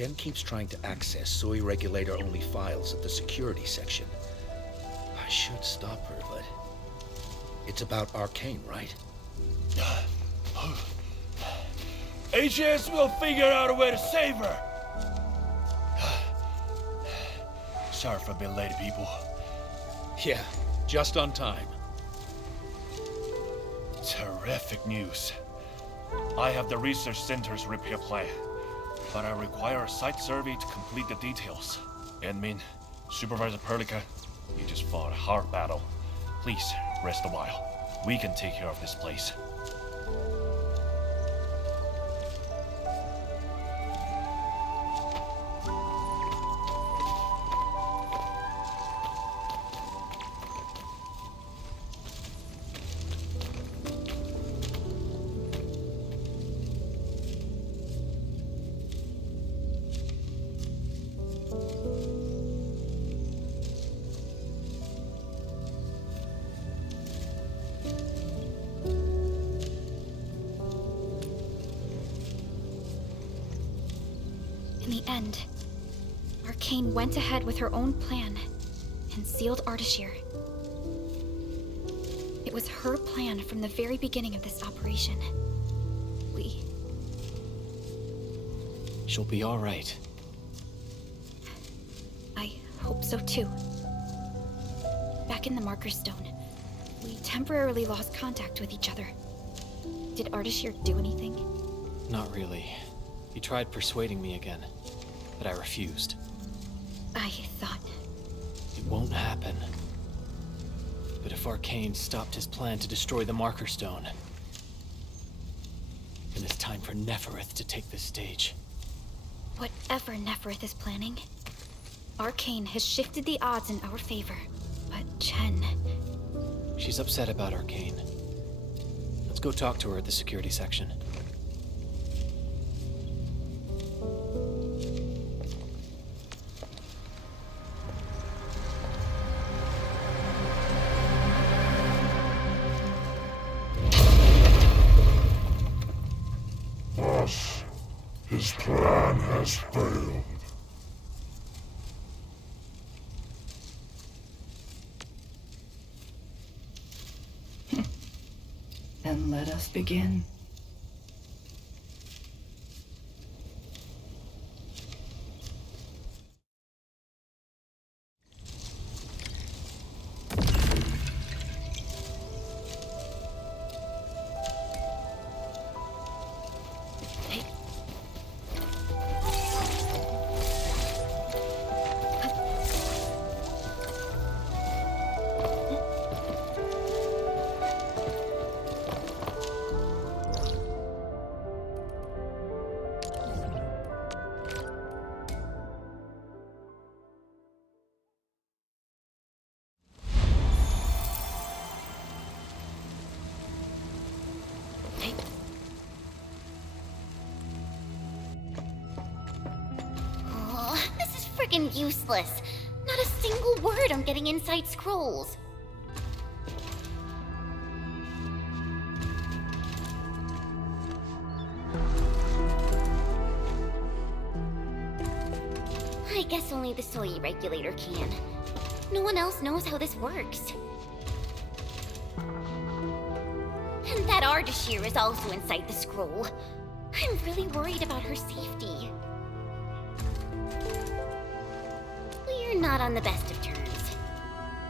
Chen keeps trying to access Soy regulator-only files at the security section. I should stop her, but... It's about Arcane, right? HS will figure out a way to save her! Sorry for being late, people. Yeah, just on time. Terrific news. I have the research center's repair plan, but I require a site survey to complete the details. Admin, Supervisor Perlica, you just fought a hard battle. Please, rest a while. We can take care of this place. In the end, Arcane went ahead with her own plan and sealed Ardashir. It was her plan from the very beginning of this operation. She'll be all right. I hope so too. Back in the Marker Stone, we temporarily lost contact with each other. Did Ardashir do anything? Not really. He tried persuading me again, but I refused. I thought... It won't happen. But if Arcane stopped his plan to destroy the Marker Stone, then it's time for Nefereth to take the stage. Whatever Nefereth is planning, Arcane has shifted the odds in our favor. But Chen... She's upset about Arcane. Let's go talk to her at the security section. Thus, his plan has failed. Then let us begin. Friggin' useless. Not a single word on getting inside scrolls. I guess only the Soy regulator can. No one else knows how this works. And that Ardashir is also inside the scroll. I'm really worried about her safety. We're not on the best of terms.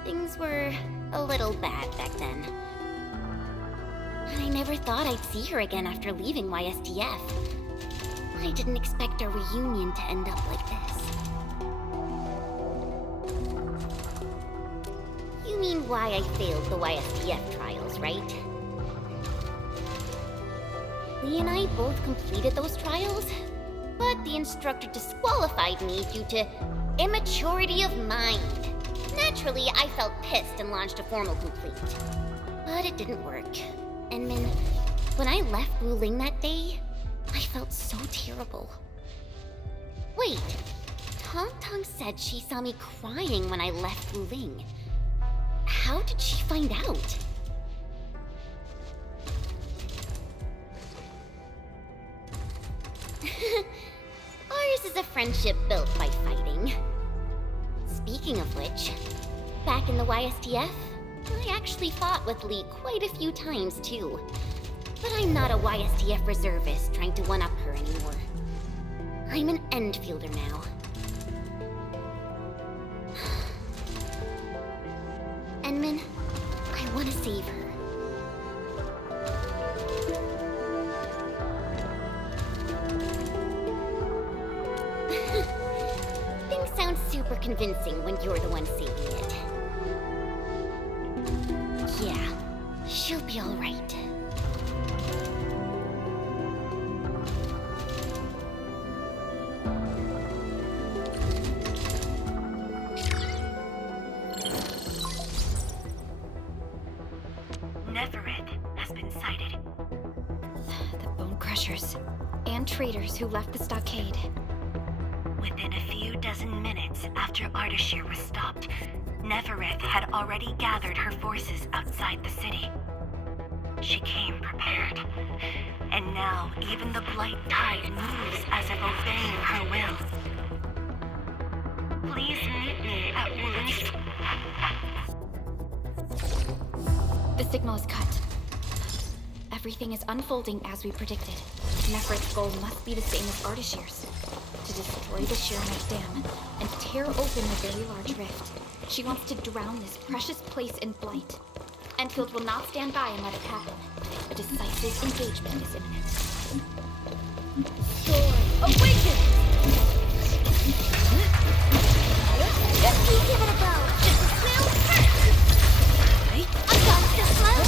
Things were a little bad back then. And I never thought I'd see her again after leaving YSDF. I didn't expect our reunion to end up like this. You mean why I failed the YSDF trials, right? Lee and I both completed those trials, but the instructor disqualified me due to immaturity of mind. Naturally, I felt pissed and launched a formal complaint. But it didn't work. And Min, when I left Wuling that day, I felt so terrible. Wait, Tong Tong said she saw me crying when I left Wuling. How did she find out? Ours is a friendly friendship built by fighting. Speaking of which, back in the YSTF, I actually fought with Lee quite a few times too. But I'm not a YSTF reservist trying to one-up her anymore. I'm an Endfielder now. Enman, I want to save her. Things sound super convincing when you're the one saving it. Yeah, she'll be all right. And traders who left the stockade. Within a few dozen minutes after Ardashir was stopped, Nefereth had already gathered her forces outside the city. She came prepared, and now even the Blight Tide moves as if obeying her will. Please meet me at Wooling. The signal is cut. Everything is unfolding as we predicted. Nefereth's goal must be the same as Ardashir's. To destroy the Sheernite Dam and tear open the very large rift. She wants to drown this precious place in blight. Endfield will not stand by and let it happen. A decisive engagement is imminent. Storm, awaken! Let me give it a go! Just a snail first! I'm going to slow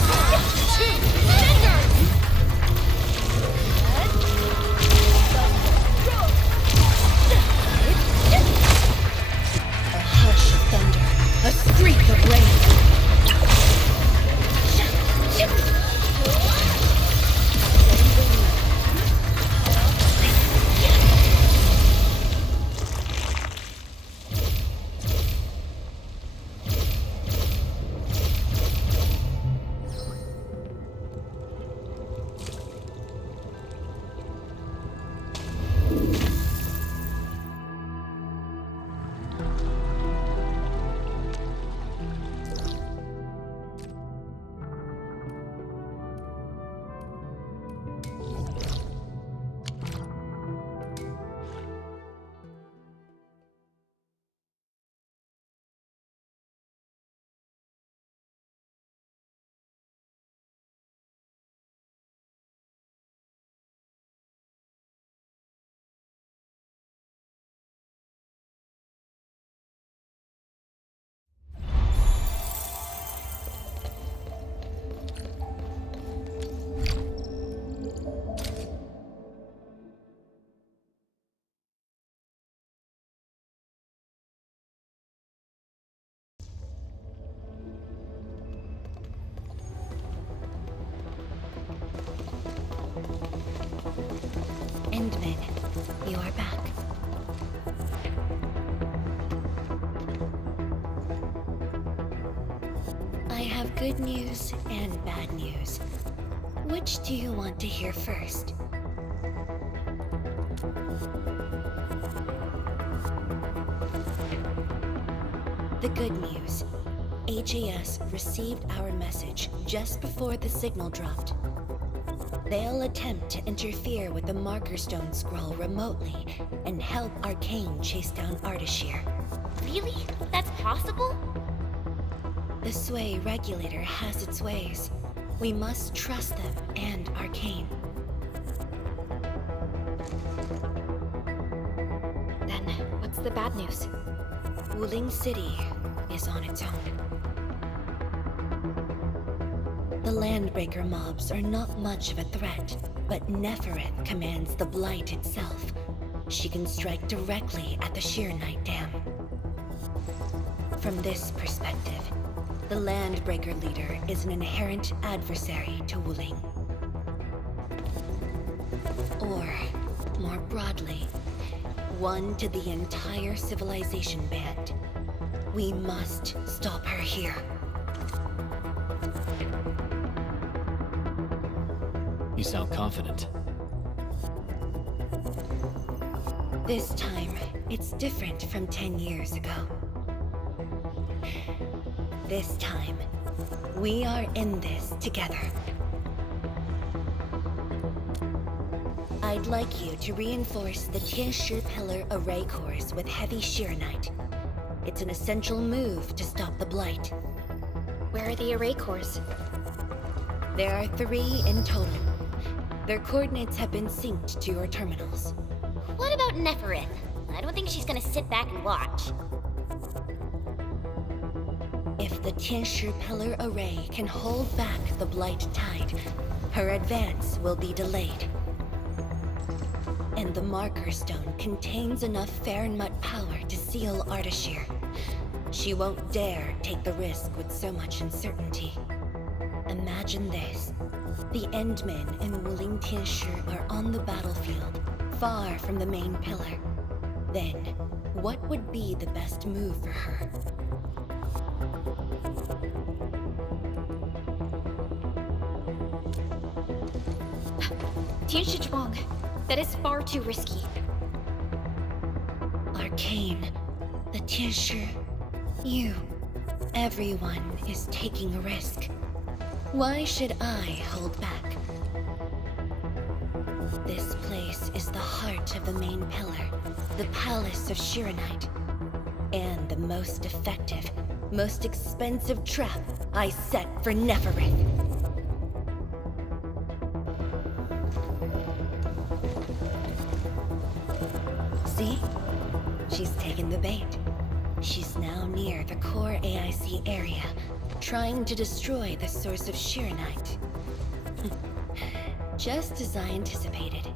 A streak of rain. Endman, you are back. I have good news and bad news. Which do you want to hear first? The good news. HAS received our message just before the signal dropped. They'll attempt to interfere with the Marker Stone scroll remotely and help Arcane chase down Ardashir. Really? That's possible? The Sway Regulator has its ways. We must trust them and Arcane. Then, what's the bad news? Wuling City is on its own. The Landbreaker mobs are not much of a threat, but Nefereth commands the Blight itself. She can strike directly at the Sheernite Dam. From this perspective, the Landbreaker leader is an inherent adversary to Wuling. Or, more broadly, one to the entire civilization band. We must stop her here. You sound confident. This time, it's different from 10 years ago. This time, we are in this together. I'd like you to reinforce the Tianshi Pillar array cores with heavy Shironite. It's an essential move to stop the Blight. Where are the array cores? There are 3 in total. Their coordinates have been synced to your terminals. What about Neferith? I don't think she's gonna sit back and watch. If the Tianshi Pillar array can hold back the Blight Tide, her advance will be delayed. And the Marker Stone contains enough Farenmut power to seal Ardashir. She won't dare take the risk with so much uncertainty. Imagine this. The Endmen and Wuling Tianshi are on the battlefield, far from the main pillar. Then, what would be the best move for her? Tianshi Zhuang. That is far too risky. Arcane, the Tianshi, you, everyone is taking a risk. Why should I hold back? This place is the heart of the main pillar, the Palace of Shironite, and the most effective, most expensive trap I set for Neferith. See? She's taken the bait. She's now near the core AIC area, trying to destroy the source of Shironite. Just as I anticipated.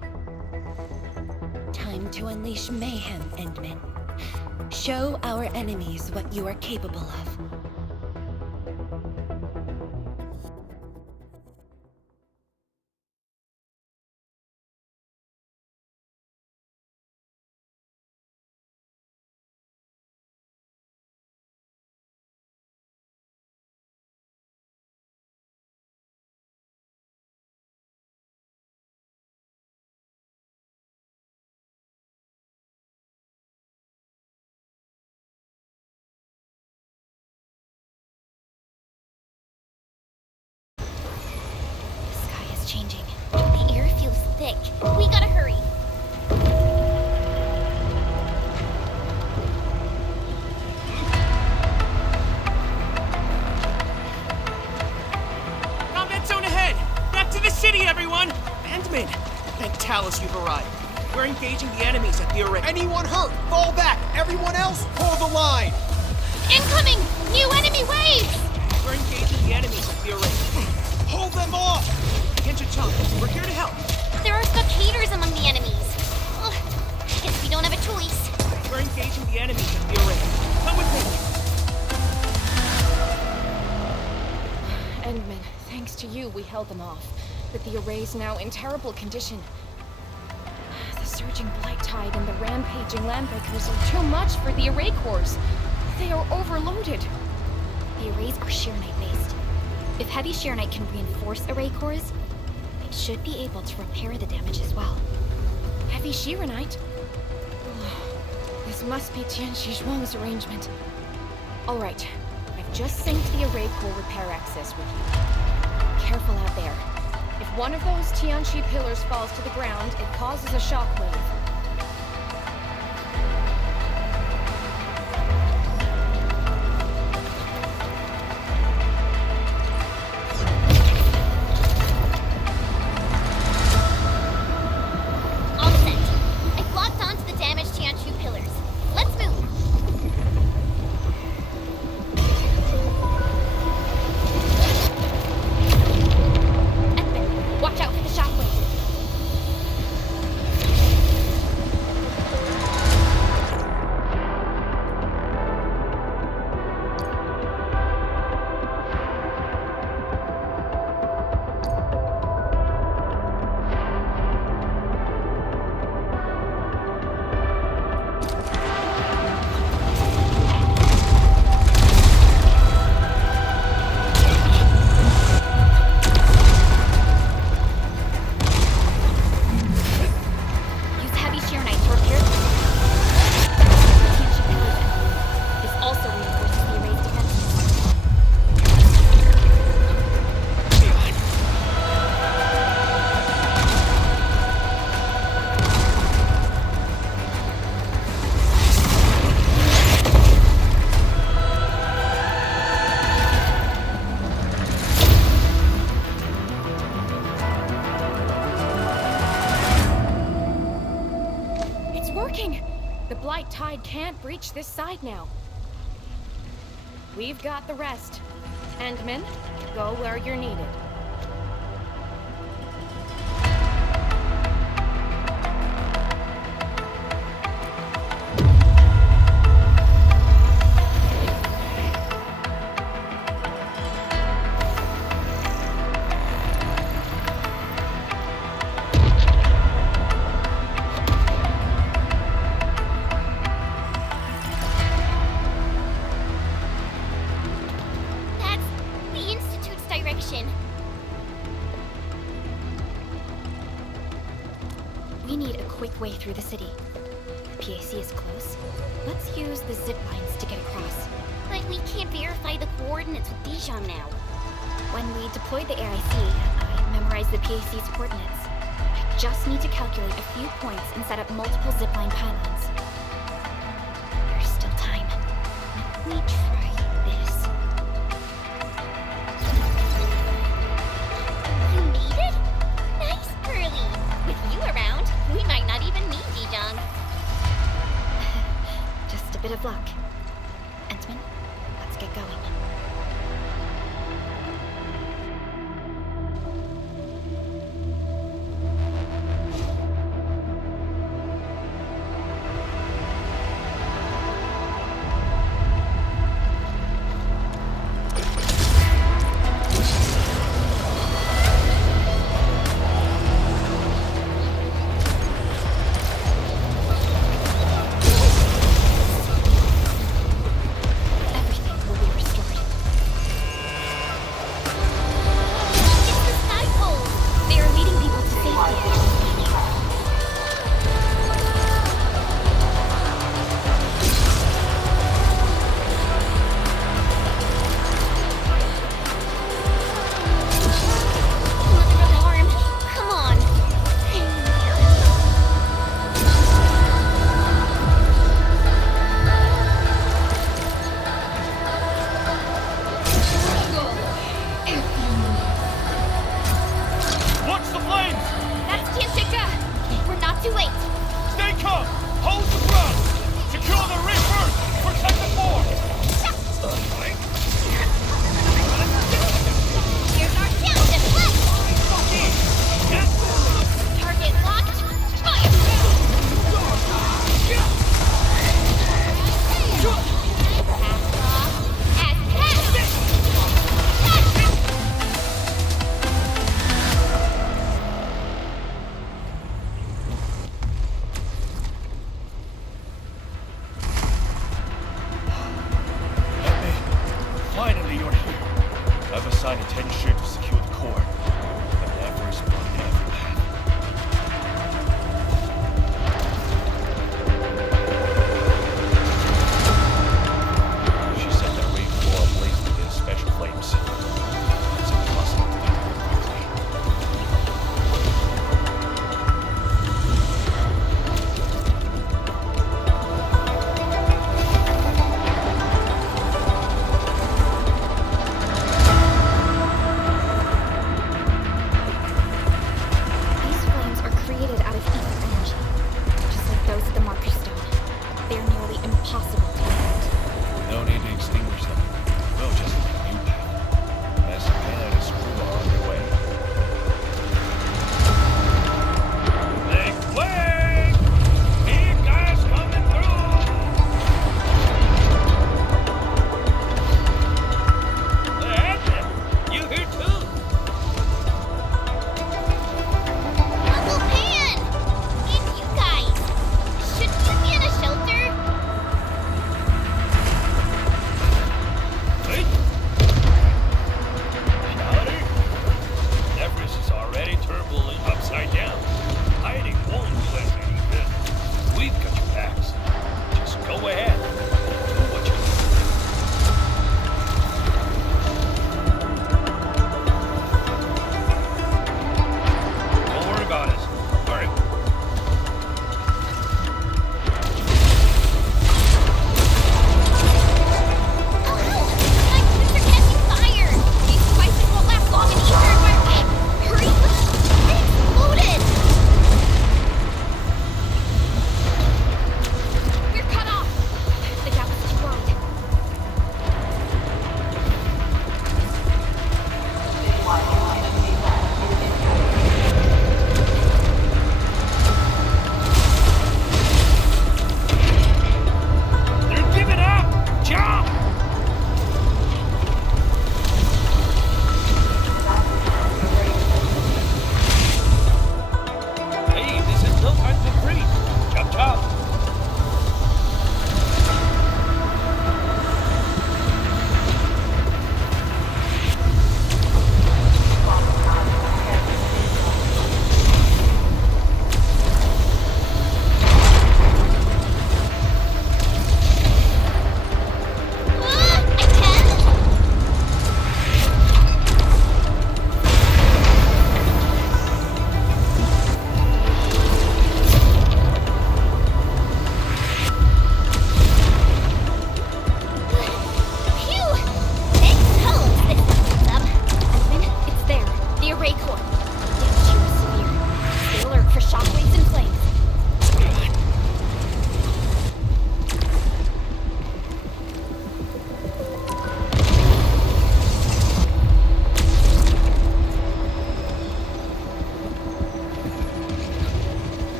Time to unleash mayhem, Endman. Show our enemies what you are capable of. The sky is changing. The air feels thick. We gotta hurry. Combat zone ahead! Back to the city, everyone! Endman! Thank Talus you've arrived. We're engaging the enemies at the array. Anyone hurt, fall back! Everyone else, hold the line! Incoming! New enemy waves! We're engaging the enemies at the array. Hold them off! Kinja-chan, we're here to help. There are stockaders among the enemies. Ugh, I guess we don't have a choice. We're engaging the enemies at the array. Come with me. Endman, thanks to you, we held them off. But the array's now in terrible condition. The surging Blight Tide and the rampaging Landbreakers are too much for the array cores. They are overloaded. The arrays are Shironite based. If heavy Shironite can reinforce array cores, it should be able to repair the damage as well. Heavy Shironite? This must be Tianshi Zhuang's arrangement. All right, I've just synced the array core repair access with you. Careful out there. If one of those Tianshi pillars falls to the ground, it causes a shockwave. All set. I've locked onto the damaged Tianchu pillars. Let's move. Endman, watch out for the shockwave. white tide can't breach this side now. We've got the rest. Endman, go where you're needed. We need a quick way through the city. The PAC is close. Let's use the zip lines to get across. But we can't verify the coordinates with Dijon now. When we deployed the AIC, I memorized the PAC's coordinates. I just need to calculate a few points and set up multiple zipline pylons. There's still time. Let me try this. You made it? Nice, Pearly. With you around, we might not even need Dijon. Just a bit of luck. Endman, let's get going.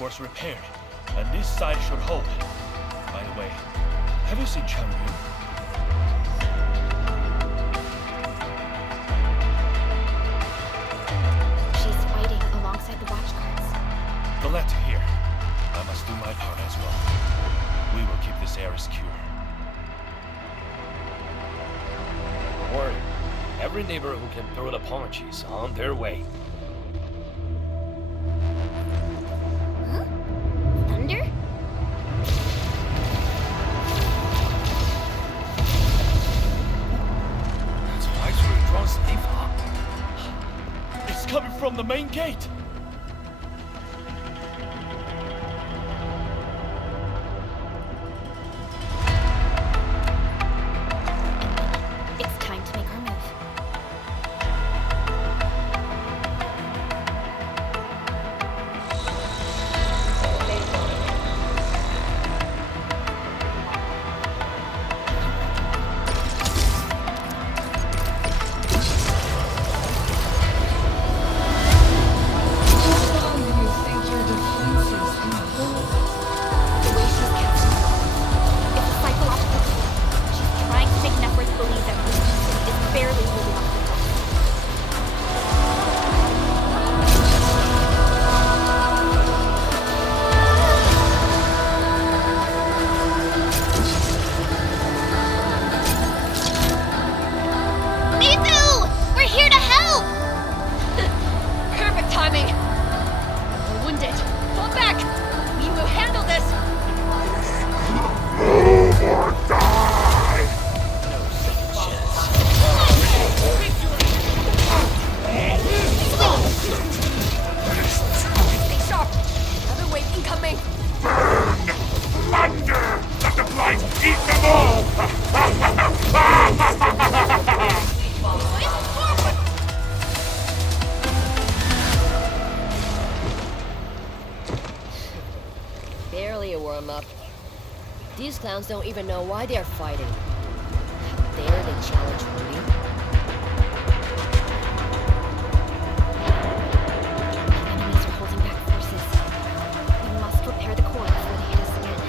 course repaired, and this side should hold. By the way, have you seen Chang Yu? She's fighting alongside the watch guards. Glad to hear. I must do my part as well. We will keep this area secure. Don't worry. Every neighbor who can throw the punch is on their way. Huh? Thunder? It's actually drawn safe, huh? It's coming from the main gate! It's time to make our move. The way she's casting her arms, it's a psychological tool. She's trying to make Nephris believe that resistance is barely holding up the ground. Mithu! We're here to help! Perfect timing! We're wounded. Fall back! We will handle this! Move or die! No second chance. Stay sharp! Another wave incoming! Burn! Thunder! Let the blight eat them all! Barely a warm-up. These clowns don't even know why they're fighting. How dare they challenge me? The enemies are holding back forces. We must repair the core before they hit us again.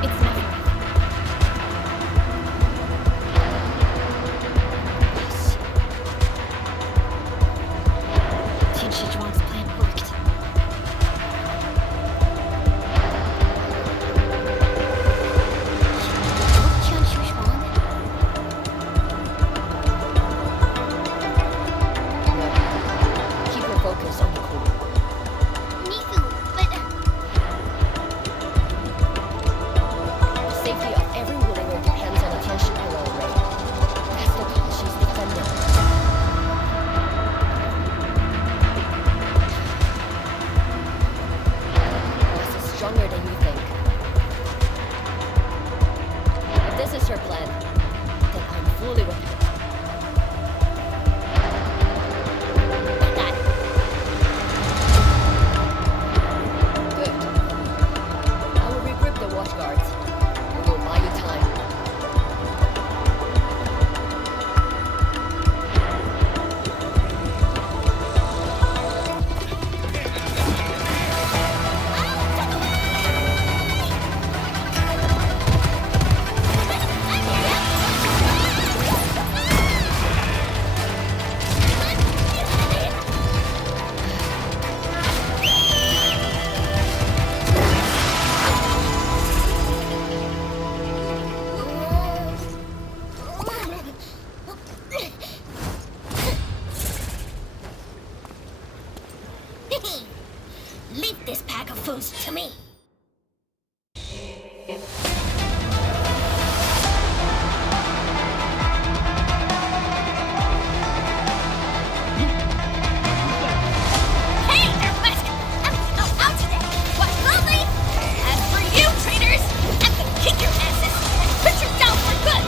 It's never. Yes. Tian Shizhuang's plan worked. Tian Shizhuang? No. Keep your focus on the core. Mithu, but The safety of every ruler depends on the tension below, right? That's the cause she's defending. This is stronger than you think. If this is her plan, then I'm fully with her. I got it. Good. I will regroup the watch guards. We will buy you time. Leave this pack of fools to me. Hey, Airquest! I'm gonna go out today. What, lovely? As for you, traitors, I'm gonna kick your asses and put you down for good.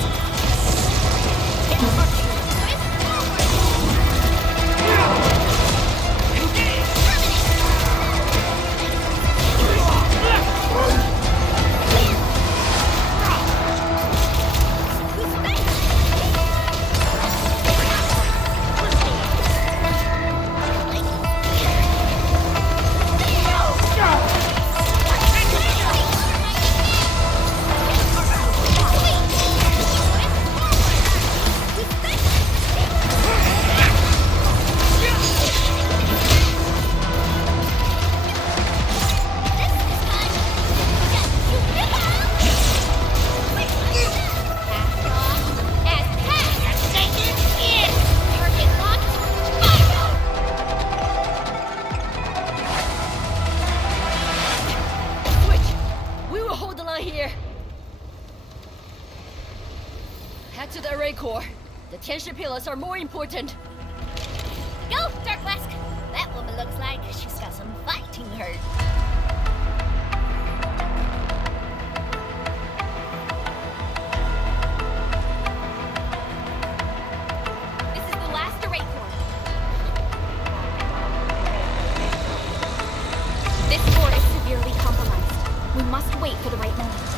are more important. Go, Darkwask! That woman looks like she's got some fighting her. This is the last array core. This core is severely compromised. We must wait for the right moment.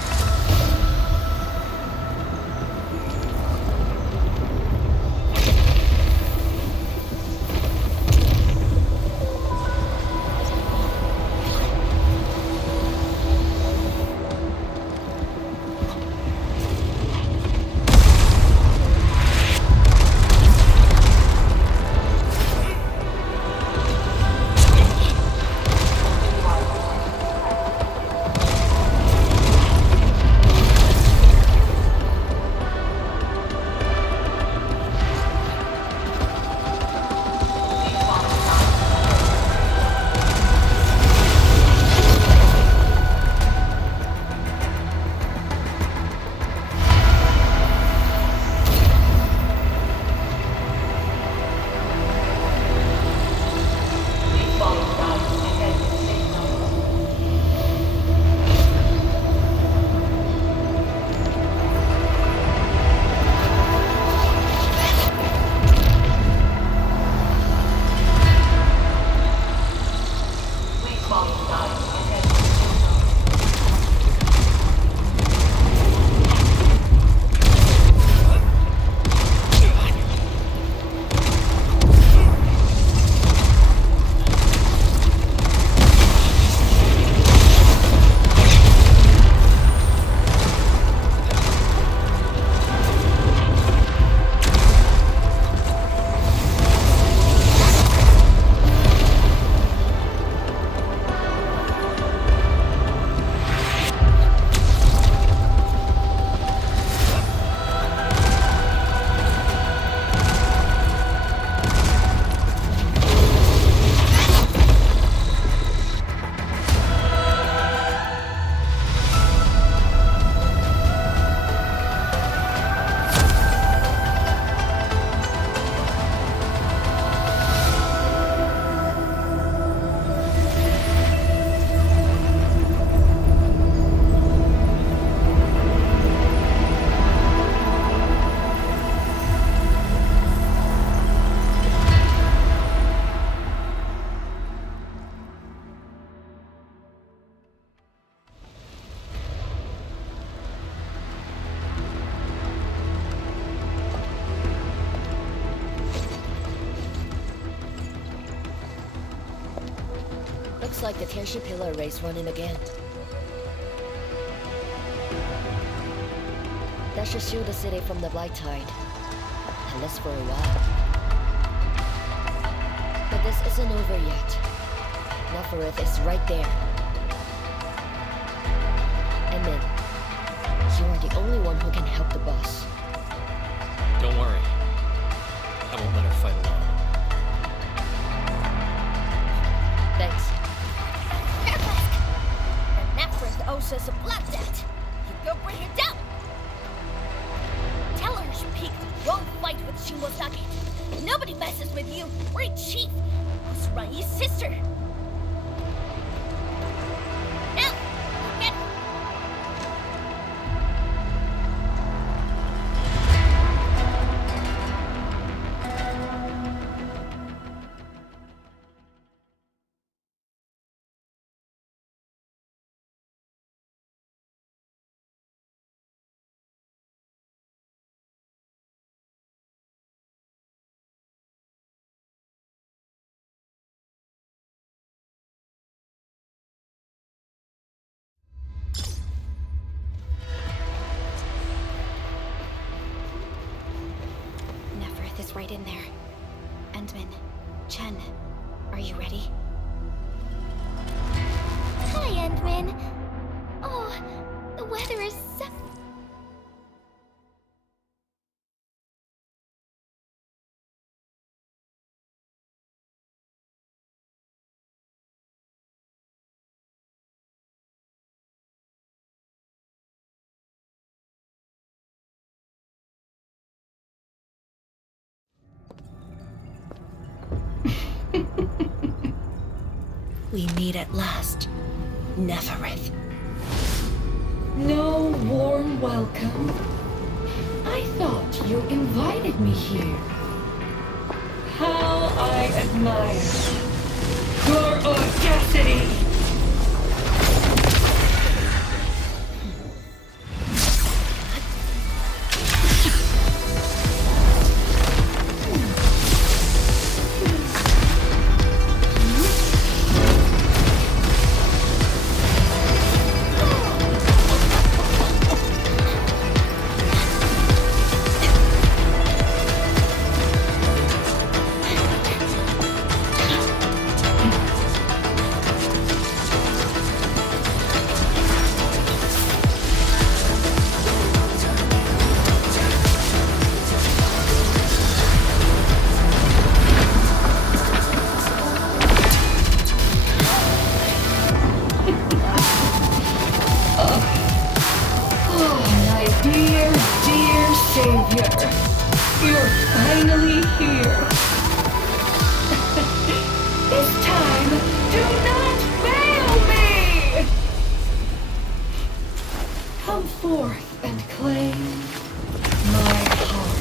Looks like the Tianshi Pillar Array's running again. That should shield the city from the Blight Tide. At least for a while. But this isn't over yet. Nefereth is right there. And then, you are the only one who can help the boss. Don't worry. I won't let her fight alone. Thanks. The Nefereth owes us a blood debt. You go bring her down. Tell her she peeked. Won't fight with Shimosaki. Nobody messes with you. We're a chief. Who's Rai's sister? Now, get her. Nefereth is right in there. Endman, Chen, are you ready? Hi, Endwin. Oh, the weather is so... We meet at last, Neferith. No warm welcome. I thought you invited me here. How I admire your audacity! Savior, you're finally here. This time, do not fail me! Come forth and claim my heart.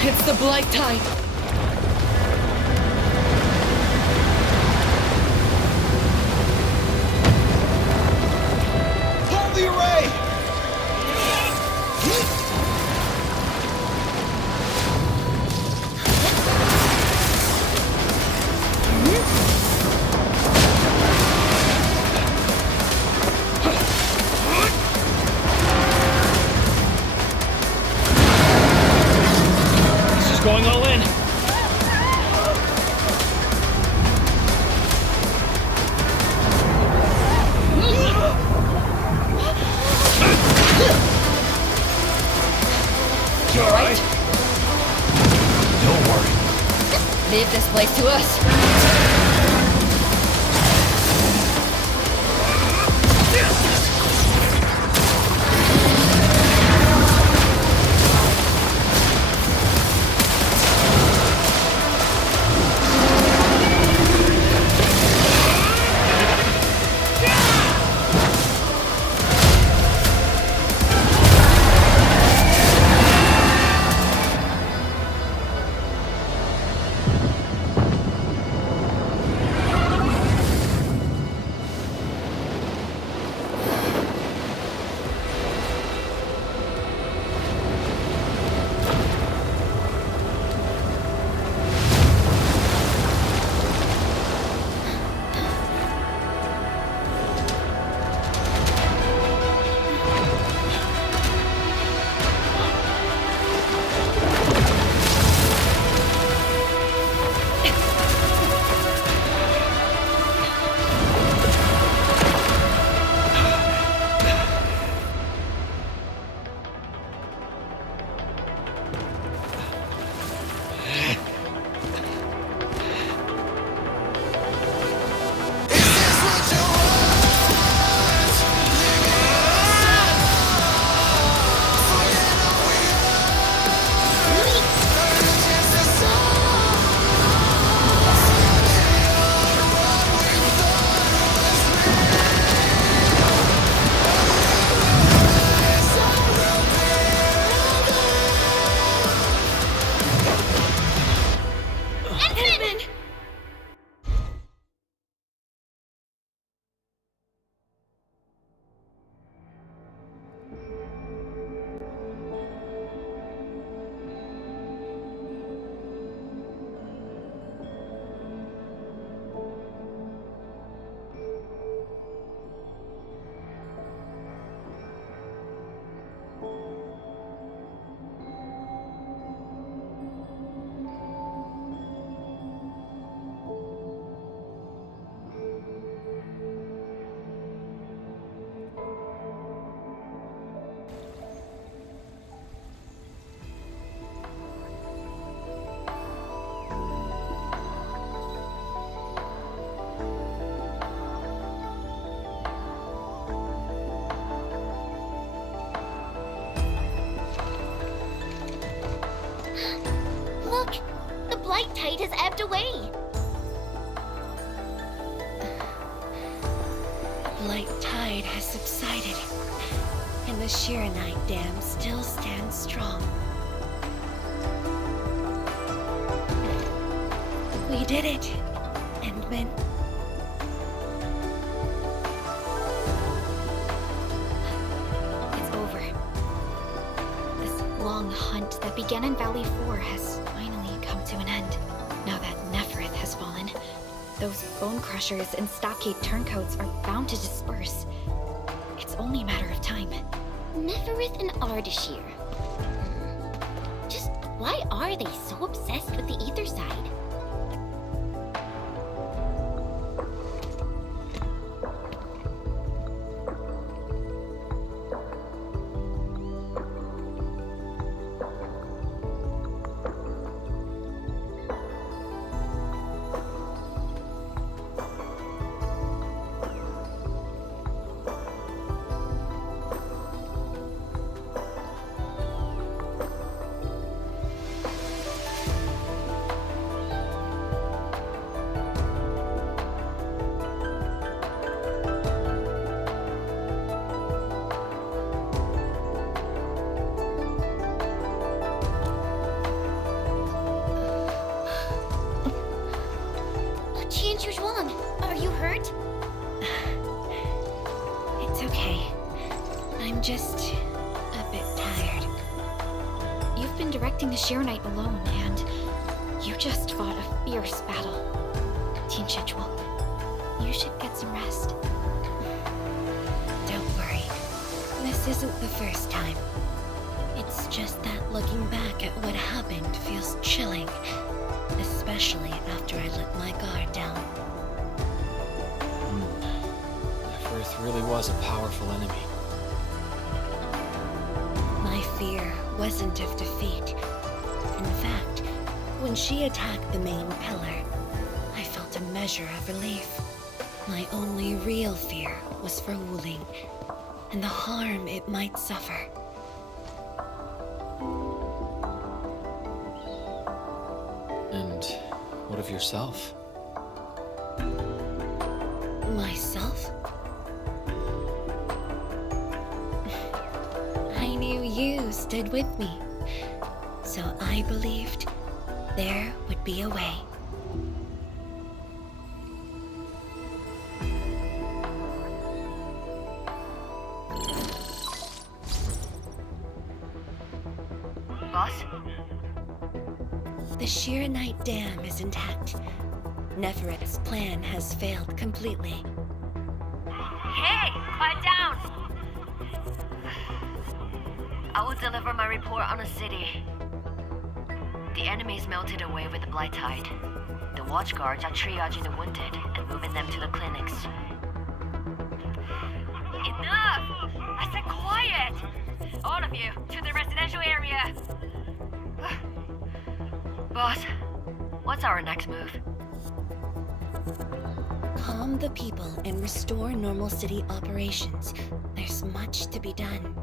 It's the Blight Tide. Hold the array! Going all in. You all right? Don't worry. Leave this place to us. Look! The Blight Tide has ebbed away! The Blight Tide has subsided, and the Shiranite Dam still stands strong. We did it, Endman. It's over. This long hunt that began in Valley 4 has finally come to an end. Now that Neferith has fallen, those bone crushers and stockade turncoats are bound to disperse. It's only a matter of time. Neferith and Ardashir. Just why are they so obsessed with the ether side? okay. I'm just a bit tired. You've been directing the Sharonite alone, and you just fought a fierce battle. Tianqichuo, you should get some rest. Don't worry. This isn't the first time. It's just that looking back at what happened feels chilling. Especially after I let my guard down. Earth really was a powerful enemy. My fear wasn't of defeat. In fact, when she attacked the main pillar, I felt a measure of relief. My only real fear was for Wuling, and the harm it might suffer. And what of yourself? Myself? I knew you stood with me, so I believed there would be a way. Boss? The Sharonite Dam is intact. Neferet's plan has failed completely. Hey, quiet down! I will deliver my report on the city. The enemy's melted away with the Blight Tide. The watchguards are triaging the wounded and moving them to the clinics. Enough! I said quiet! All of you, to the residential area! Boss, what's our next move? Calm the people and restore normal city operations. There's much to be done.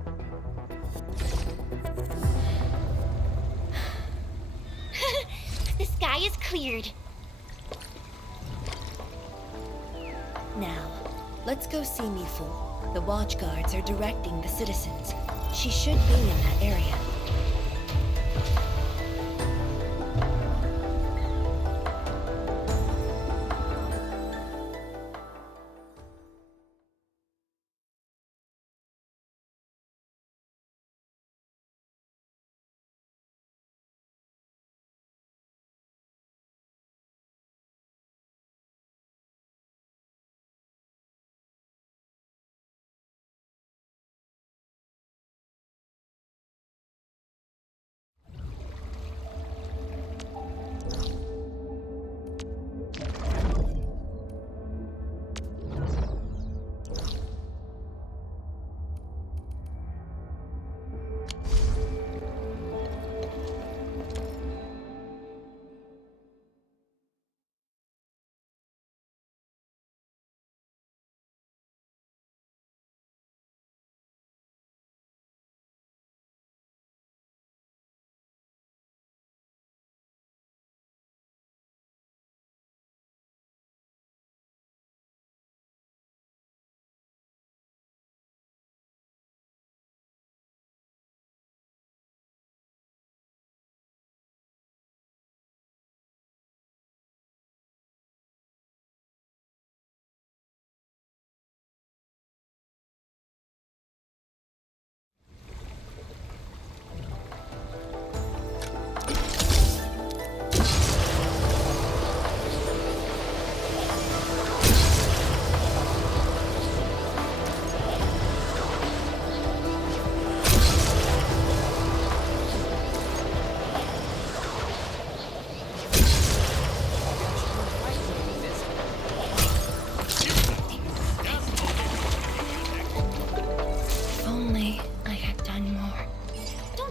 The sky is cleared. Now, let's go see Mifu. The watchguards are directing the citizens. She should be in that area.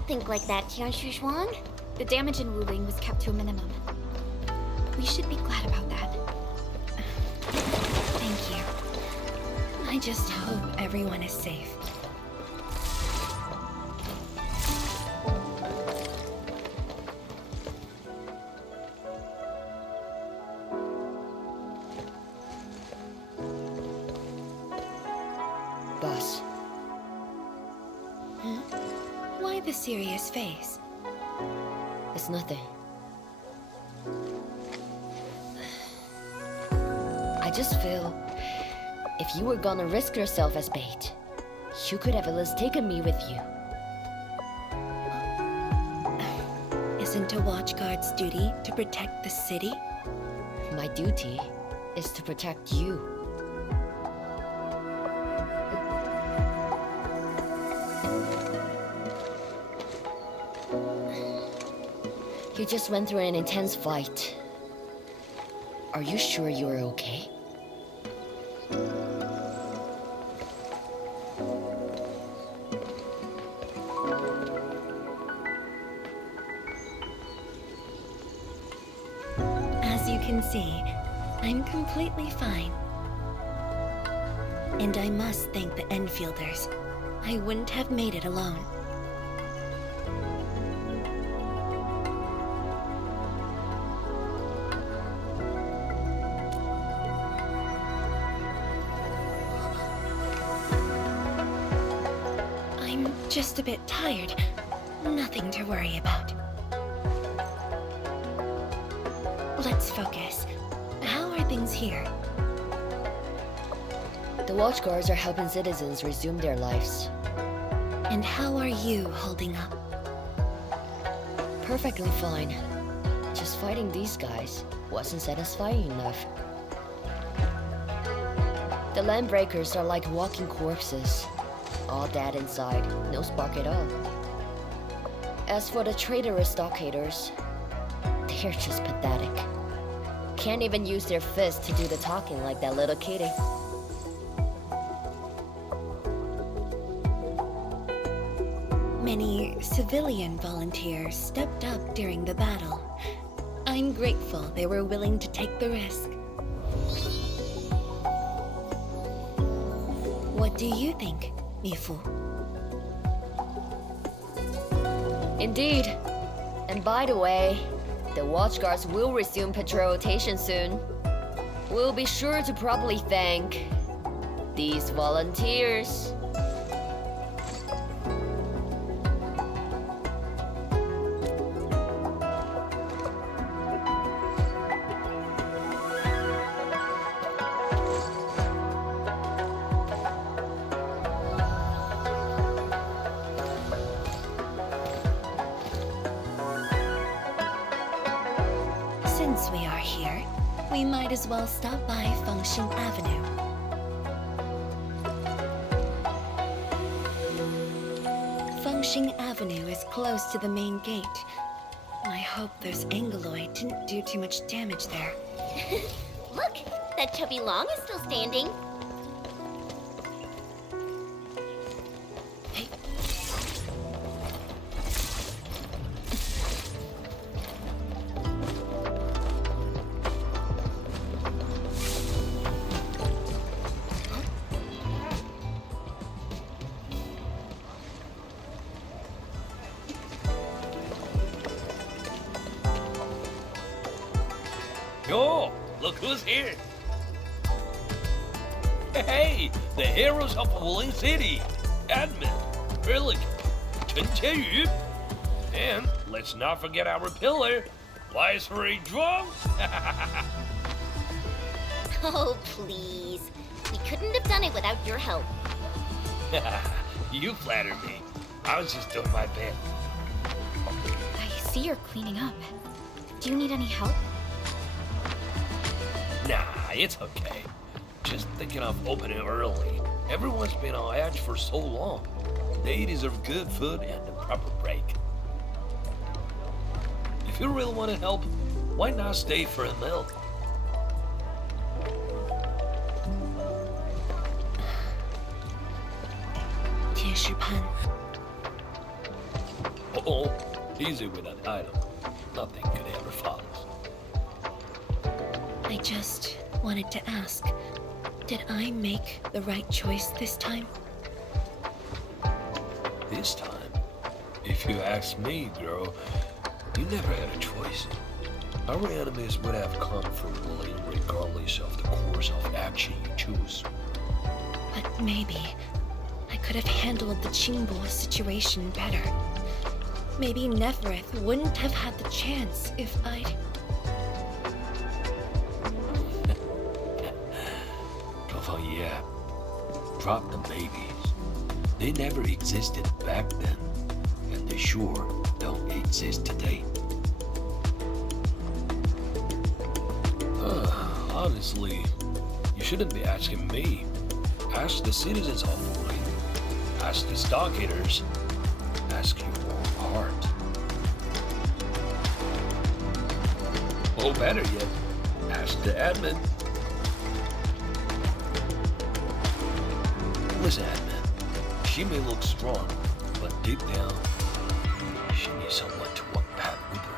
Think like that, Tianqichuan. The damage in Wuling was kept to a minimum. We should be glad about that. Thank you. I just hope everyone is safe. Boss. Huh? Why the serious face? It's nothing. I just feel if you were gonna risk yourself as bait, You could have at least taken me with you. Isn't a watchguard's duty to protect the city? My duty is to protect you. You just went through an intense fight. Are you sure you're okay? As you can see, I'm completely fine. And I must thank the Enfielders. I wouldn't have made it alone. I'm just a bit tired. Nothing to worry about. Let's focus. How are things here? The watchguards are helping citizens resume their lives. And how are you holding up? Perfectly fine. Just fighting these guys wasn't satisfying enough. The Landbreakers are like walking corpses. All dead inside, no spark at all. As for the traitorous stockaders, they're just pathetic. Can't even use their fists to do the talking like that little kitty. Many civilian volunteers stepped up during the battle. I'm grateful they were willing to take the risk. What do you think, Mifu? Indeed. And by the way, the watchguards will resume patrol rotation soon. We'll be sure to properly thank these volunteers. Since we are here, we might as well stop by Fengxing Avenue. Fengxing Avenue is close to the main gate. I hope those Angloid didn't do too much damage there. Look, that chubby Long is still standing. Yo, look who's here. Hey, the heroes of Wuling City. Admin, Erlich, Chen Qianyu. And let's not forget our pillar, Wise Hurry Drum. Oh, please. We couldn't have done it without your help. You flatter me. I was just doing my bit. I see you're cleaning up. Do you need any help? Nah, it's okay. Just thinking of opening early. Everyone's been on edge for so long. They deserve good food and a proper break. If you really want to help, why not stay for a meal? Oh, easy with that item. Nothing could ever follow. I just wanted to ask, did I make the right choice this time? This time, if you ask me, girl, you never had a choice. Our enemies would have come for Wuling regardless of the course of action you choose. But maybe I could have handled the Qingbo situation better. Maybe Nefereth wouldn't have had the chance if I'd... Ye, drop the babies. They never existed back then, and they sure don't exist today. Honestly, you shouldn't be asking me. Ask the citizens of Wuling. Ask the stockaders. Ask your heart. Or better yet, ask the admin. Listen, admin. She may look strong, but deep down, she needs someone to walk back with her.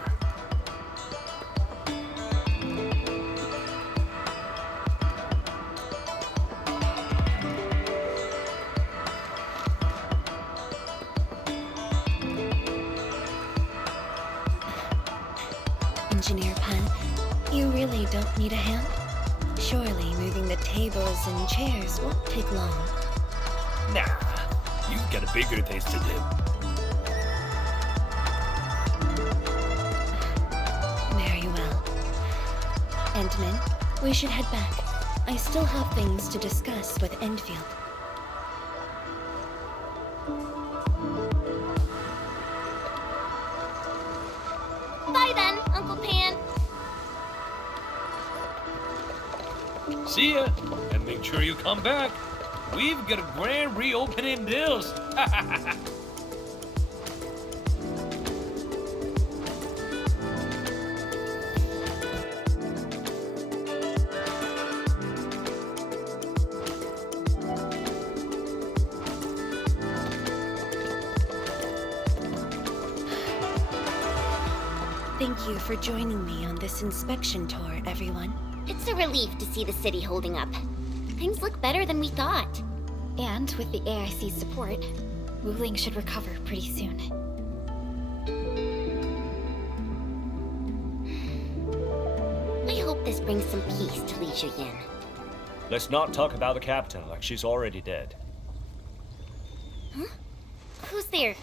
Engineer Pan, you really don't need a hand? Surely moving the tables and chairs won't take long. Nah, you've got bigger things to do. Very well. Endman, we should head back. I still have things to discuss with Endfield. Bye then, Uncle Pan. See ya, and make sure you come back. We've got a grand reopening deals. Thank you for joining me on this inspection tour, everyone. It's a relief to see the city holding up. Things look better than we thought. And with the AIC's support, Wuling should recover pretty soon. I hope this brings some peace to Li Yin. Let's not talk about the captain like she's already dead. Huh? Who's there?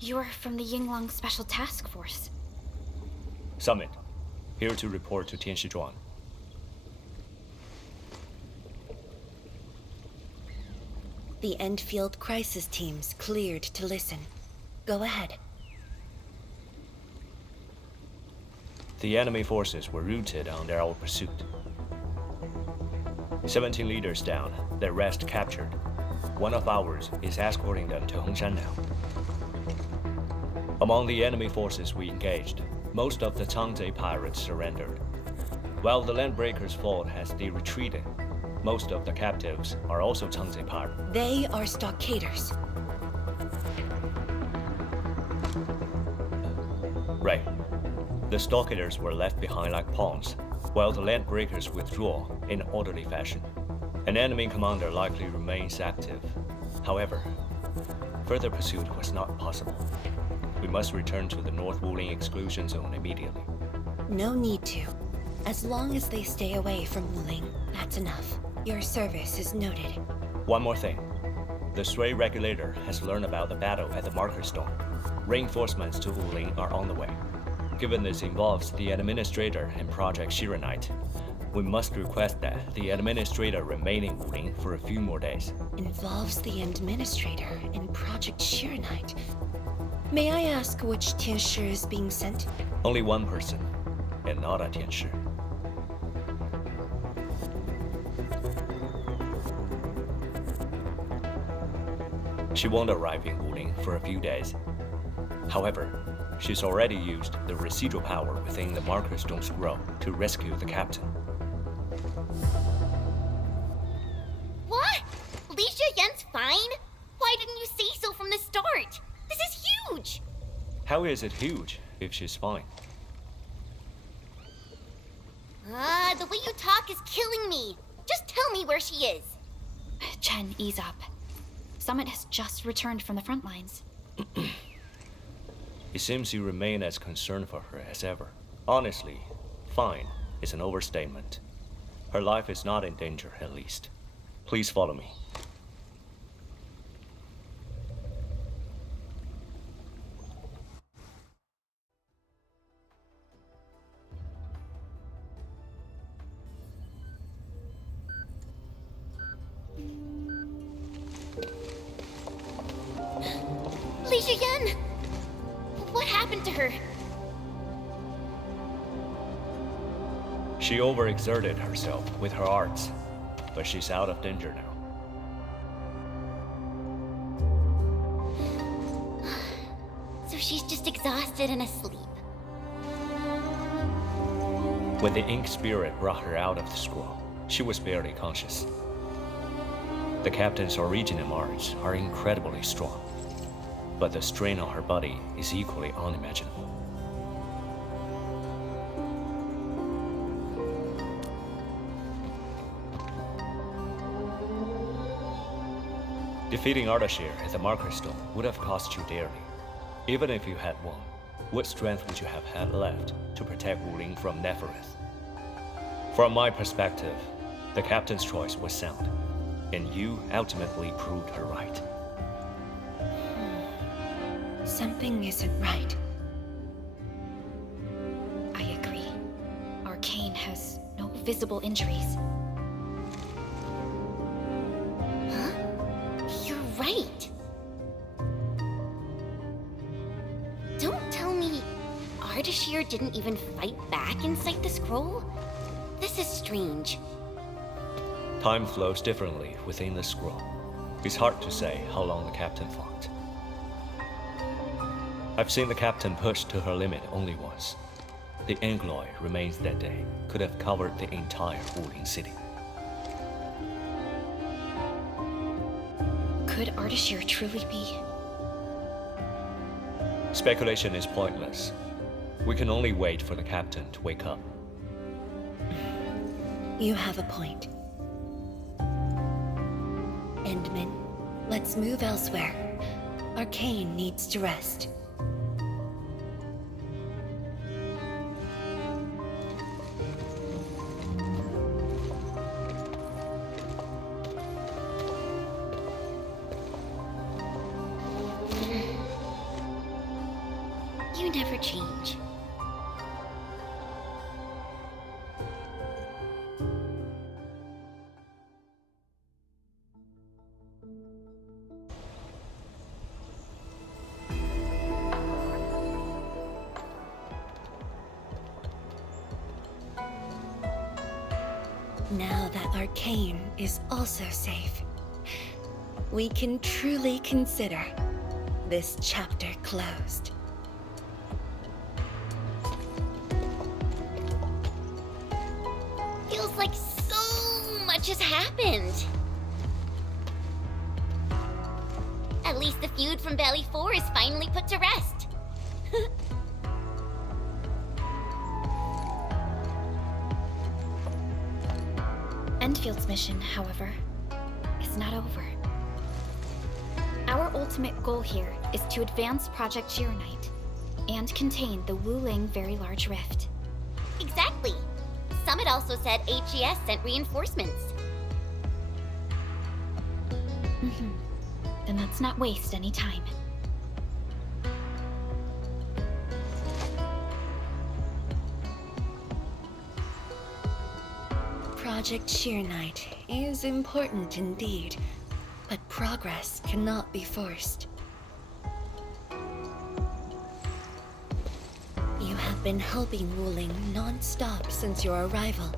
You're from the Yinglong Special Task Force. Summit, here to report to Tianshizhuang. The Endfield crisis team's cleared to listen. Go ahead. The enemy forces were routed under our pursuit. 17 leaders down, the rest captured. One of ours is escorting them to Hongshan now. Among the enemy forces we engaged, most of the Changzhe pirates surrendered. While the Landbreakers' fleet has retreated, most of the captives are also Changzhe pirates. They are stockaders. Right. The stockaders were left behind like pawns, while the Landbreakers withdraw in orderly fashion. An enemy commander likely remains active. However, further pursuit was not possible. We must return to the North Wuling exclusion zone immediately. No need to. As long as they stay away from Wuling, that's enough. Your service is noted. One more thing. The Sui regulator has learned about the battle at the Marker Stone. Reinforcements to Wuling are on the way. Given this involves the administrator and Project Shiranite, we must request that the administrator remain in Wuling for a few more days. Involves the administrator and Project Shiranite. May I ask which Tianshi is being sent? Only one person, and not a Tianshi. She won't arrive in Wuling for a few days. However, she's already used the residual power within the Marker Stone scroll to rescue the captain. What? Li Yin's fine? Why didn't you say so from the start? This is huge! How is it huge if she's fine? The way you talk is killing me. Just tell me where she is. Chen, ease up. Summit has just returned from the front lines. It seems you remain as concerned for her as ever. Honestly, fine is an overstatement. Her life is not in danger, at least. Please follow me. Cheyenne! What happened to her? She overexerted herself with her arts, but she's out of danger now. So she's just exhausted and asleep. When the ink spirit brought her out of the scroll, she was barely conscious. The captain's original arts are incredibly strong, but the strain on her body is equally unimaginable. Defeating Ardashir at the Marker Stone would have cost you dearly. Even if you had won, what strength would you have had left to protect Wuling from Nefereth? From my perspective, the captain's choice was sound, and you ultimately proved her right. Something isn't right. I agree. Arcane has no visible injuries. Huh? You're right. Don't tell me Ardashir didn't even fight back inside the scroll? This is strange. Time flows differently within the scroll. It's hard to say how long the captain fought. I've seen the captain pushed to her limit only once. The Angloy remains that day could have covered the entire Wuling city. Could Ardashir truly be? Speculation is pointless. We can only wait for the captain to wake up. You have a point. Endman, let's move elsewhere. Arcane needs to rest. You never change. Now that Arcane is also safe, we can truly consider this chapter closed. Feels like so much has happened. At least the feud from Valley 4 is finally put to rest. Endfield's mission, however, is not over. Our ultimate goal here is to advance Project Gironite and contain the Wuling Very Large Rift. Exactly. Summit also said HES sent reinforcements. Then let's not waste any time. Project Gironite is important indeed, but progress cannot be forced. You have been helping Wuling non-stop since your arrival.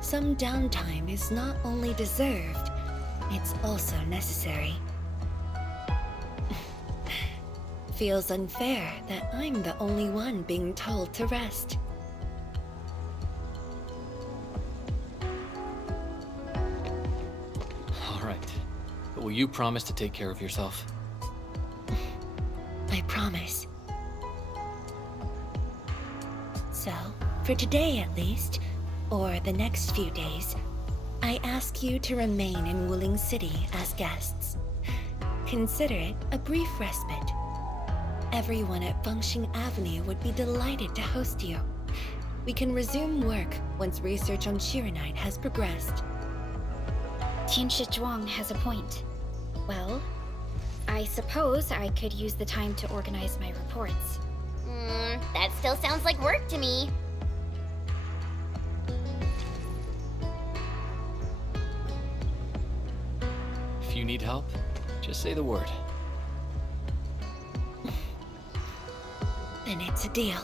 Some downtime is not only deserved, it's also necessary. Feels unfair that I'm the only one being told to rest. All right. But will you promise to take care of yourself? I promise. So, for today at least, or the next few days, I ask you to remain in Wuling City as guests. Consider it a brief respite. Everyone at Fengxing Avenue would be delighted to host you. We can resume work once research on Gironite has progressed. Tianshi Zhuang has a point. Well, I suppose I could use the time to organize my reports. That still sounds like work to me. If you need help, just say the word. then it's a deal.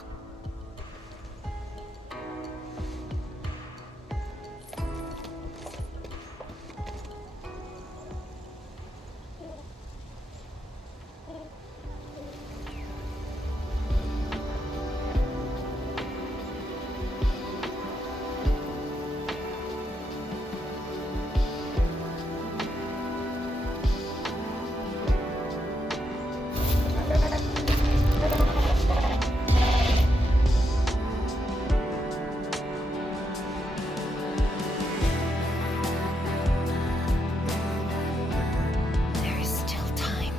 There is still time.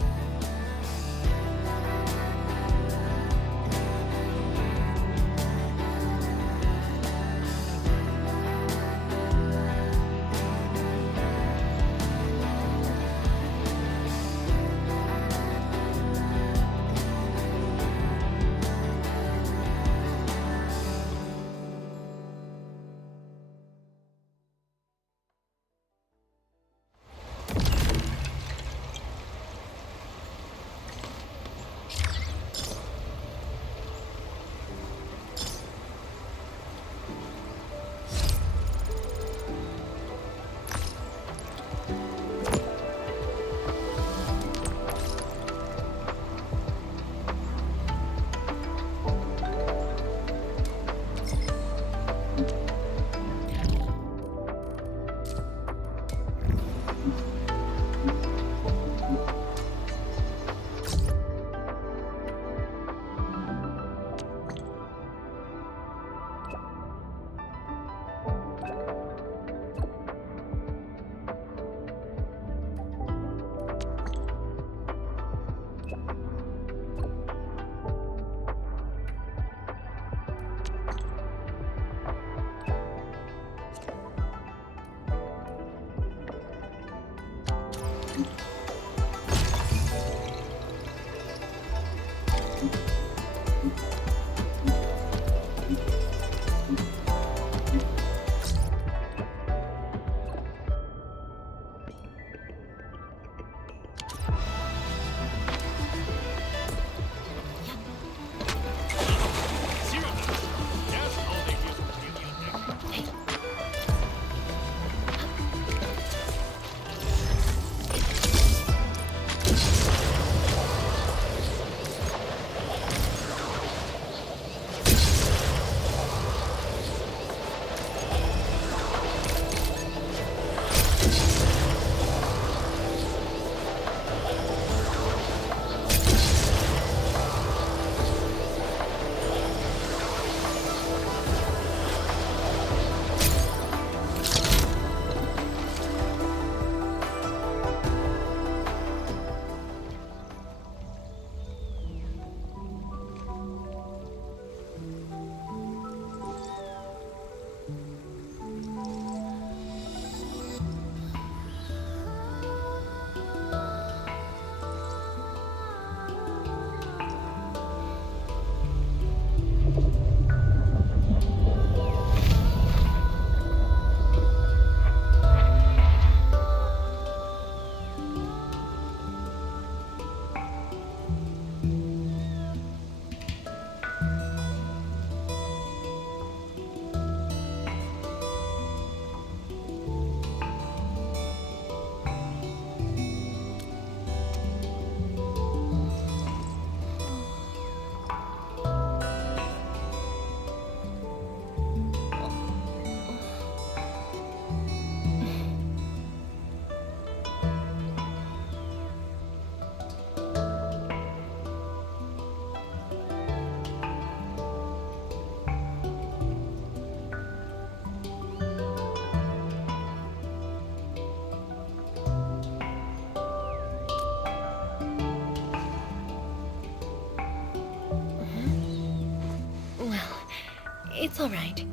It's all right.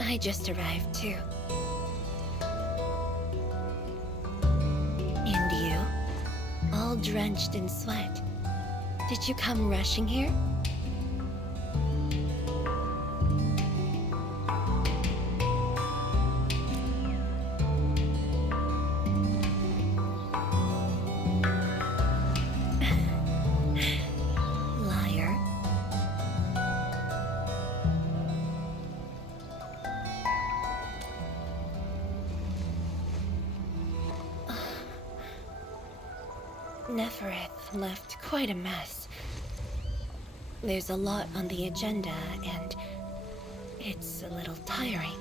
I just arrived, too. And you? All drenched in sweat. Did you come rushing here? Liar. Nefereth left quite a mess. There's a lot on the agenda, and it's a little tiring.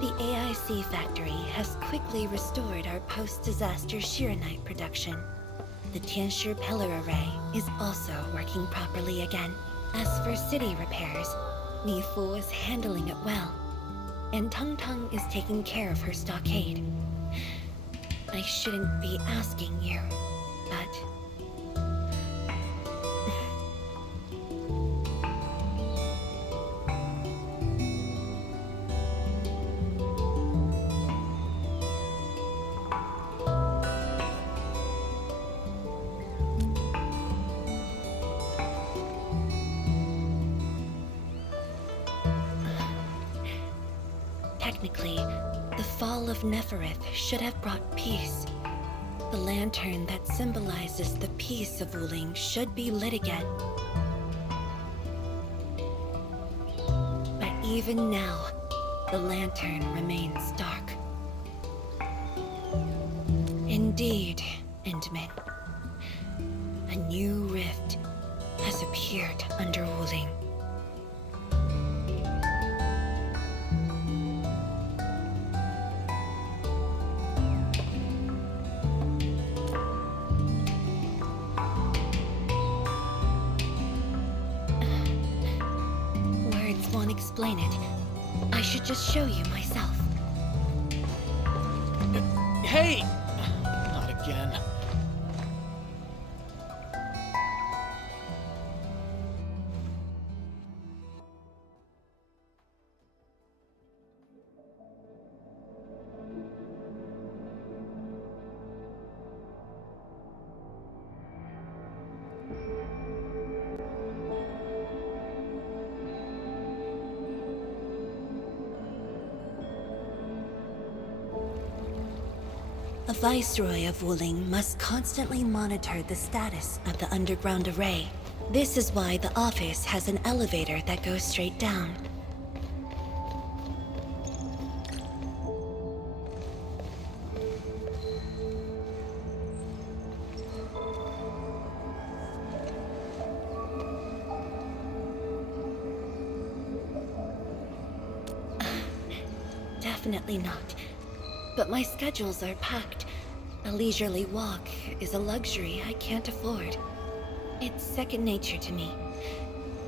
The AIC factory has quickly restored our post-disaster Shiranite production. The Tianshi pillar array is also working properly again. As for city repairs, Nifu is handling it well, and Tung Tung is taking care of her stockade. I shouldn't be asking you, but... Technically, the fall of Nefereth should have brought peace. The lantern that symbolizes the peace of Wuling should be lit again. But even now, the lantern remains dark. Indeed, Endman. A new rift has appeared under Wuling. Won't explain it. I should just show you myself. Hey! Not again. A Viceroy of Wuling must constantly monitor the status of the underground array. This is why the office has an elevator that goes straight down. Definitely not. But my schedules are packed. A leisurely walk is a luxury I can't afford. It's second nature to me.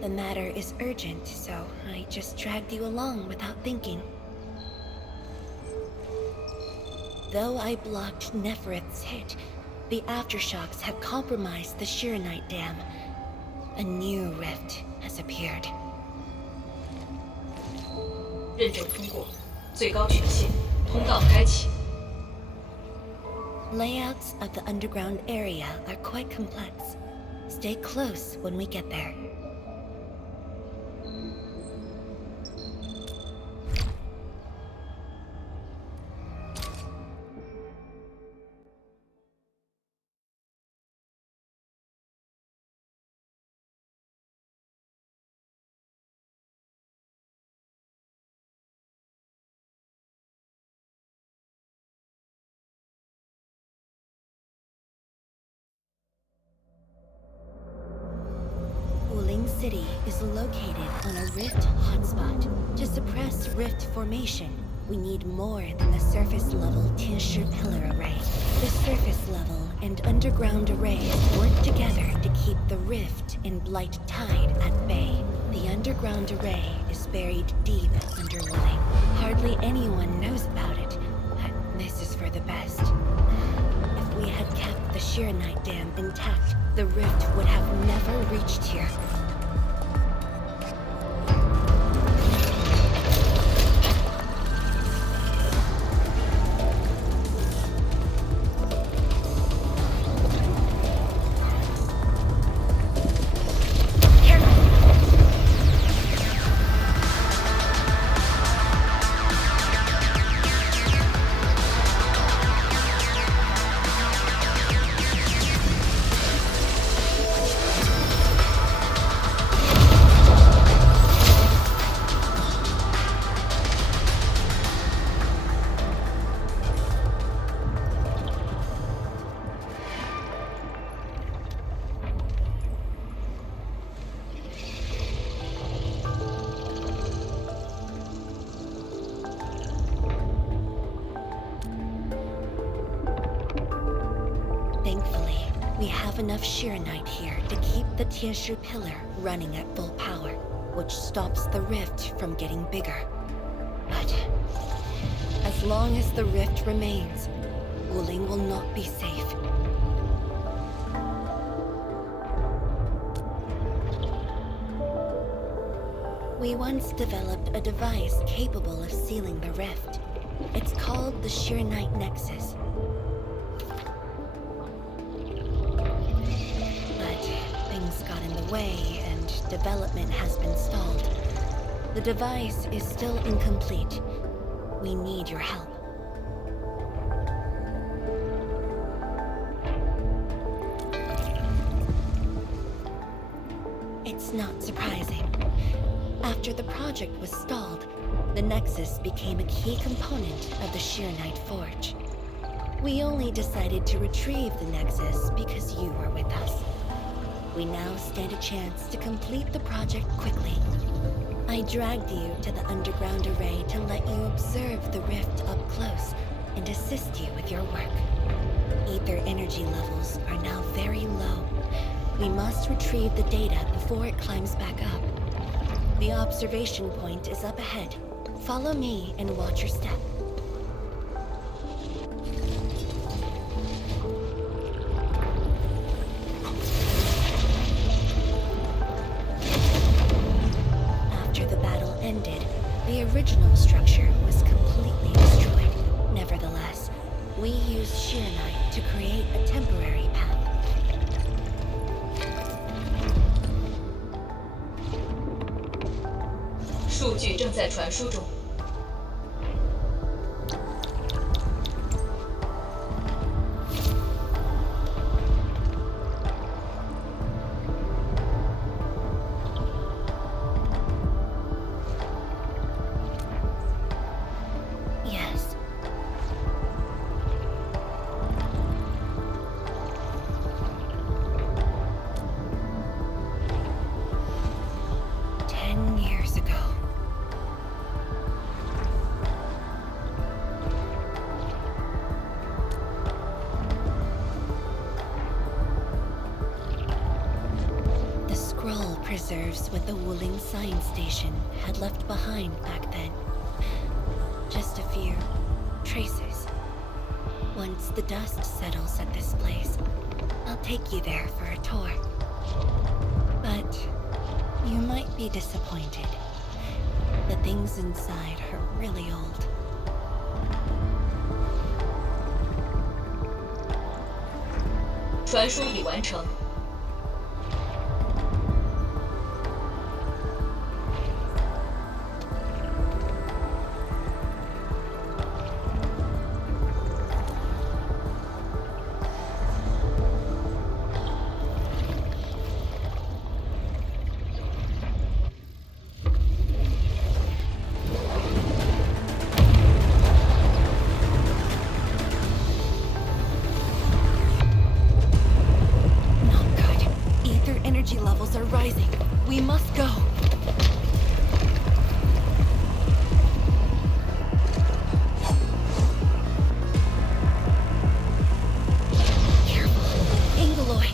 The matter is urgent, so I just dragged you along without thinking. Though I blocked Nefereth's hit, the aftershocks have compromised the Shiranite dam. A new rift has appeared. 认证通过，最高权限，通道开启。 Layouts of the underground area are quite complex. Stay close when we get there. Wuling City is located on a rift hotspot. To suppress rift formation, we need more than the surface-level Tianshi pillar array. The surface-level and underground arrays work together to keep the rift and blight tide at bay. The underground array is buried deep under Wuling. Hardly anyone knows about it, but this is for the best. If we had kept the Shiranite dam intact, the rift would have never reached here. have enough Shiranite here to keep the Tianshu pillar running at full power, which stops the rift from getting bigger. But as long as the rift remains, Wuling will not be safe. We once developed a device capable of sealing the rift. It's called the Shiranite Nexus. But things got in the way and development has been stalled. The device is still incomplete. We need your help. It's not surprising. After the project was stalled, the Nexus became a key component of the Shiranite Forge. We only decided to retrieve the Nexus because you were with us. We now stand a chance to complete the project quickly. I dragged you to the underground array to let you observe the rift up close and assist you with your work. Ether energy levels are now very low. We must retrieve the data before it climbs back up. The observation point is up ahead. Follow me and watch your step. After the battle ended, the original structure was completely destroyed. Nevertheless, we used Shiranite to create a temporary path. 数据正在传输中。Yes. Years ago. The scroll preserves what the Wuling Science Station had left behind back then. Just a few traces. Once the dust settles at this place, I'll take you there for a tour. But you might be disappointed. The things inside are really old. "传输已完成。Energy levels are rising. We must go. Careful. Angoloy.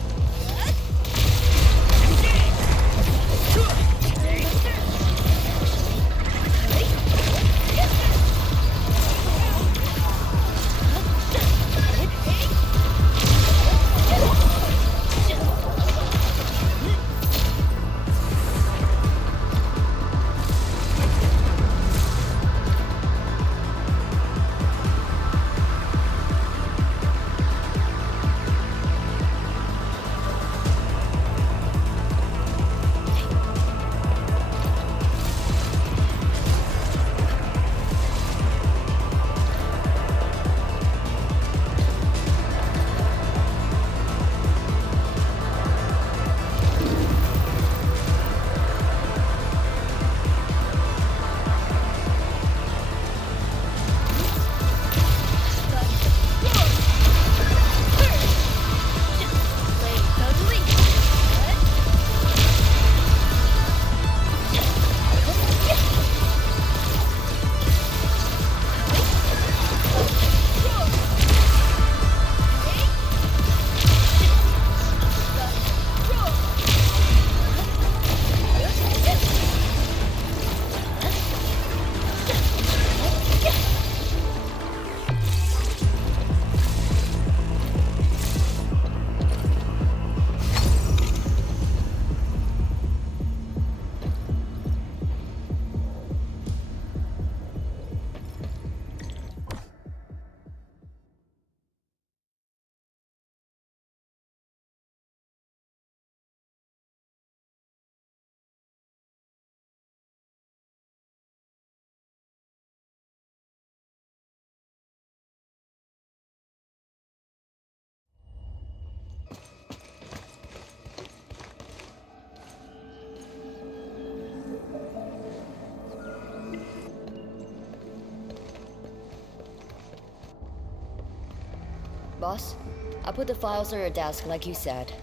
Boss, I put the files on your desk like you said.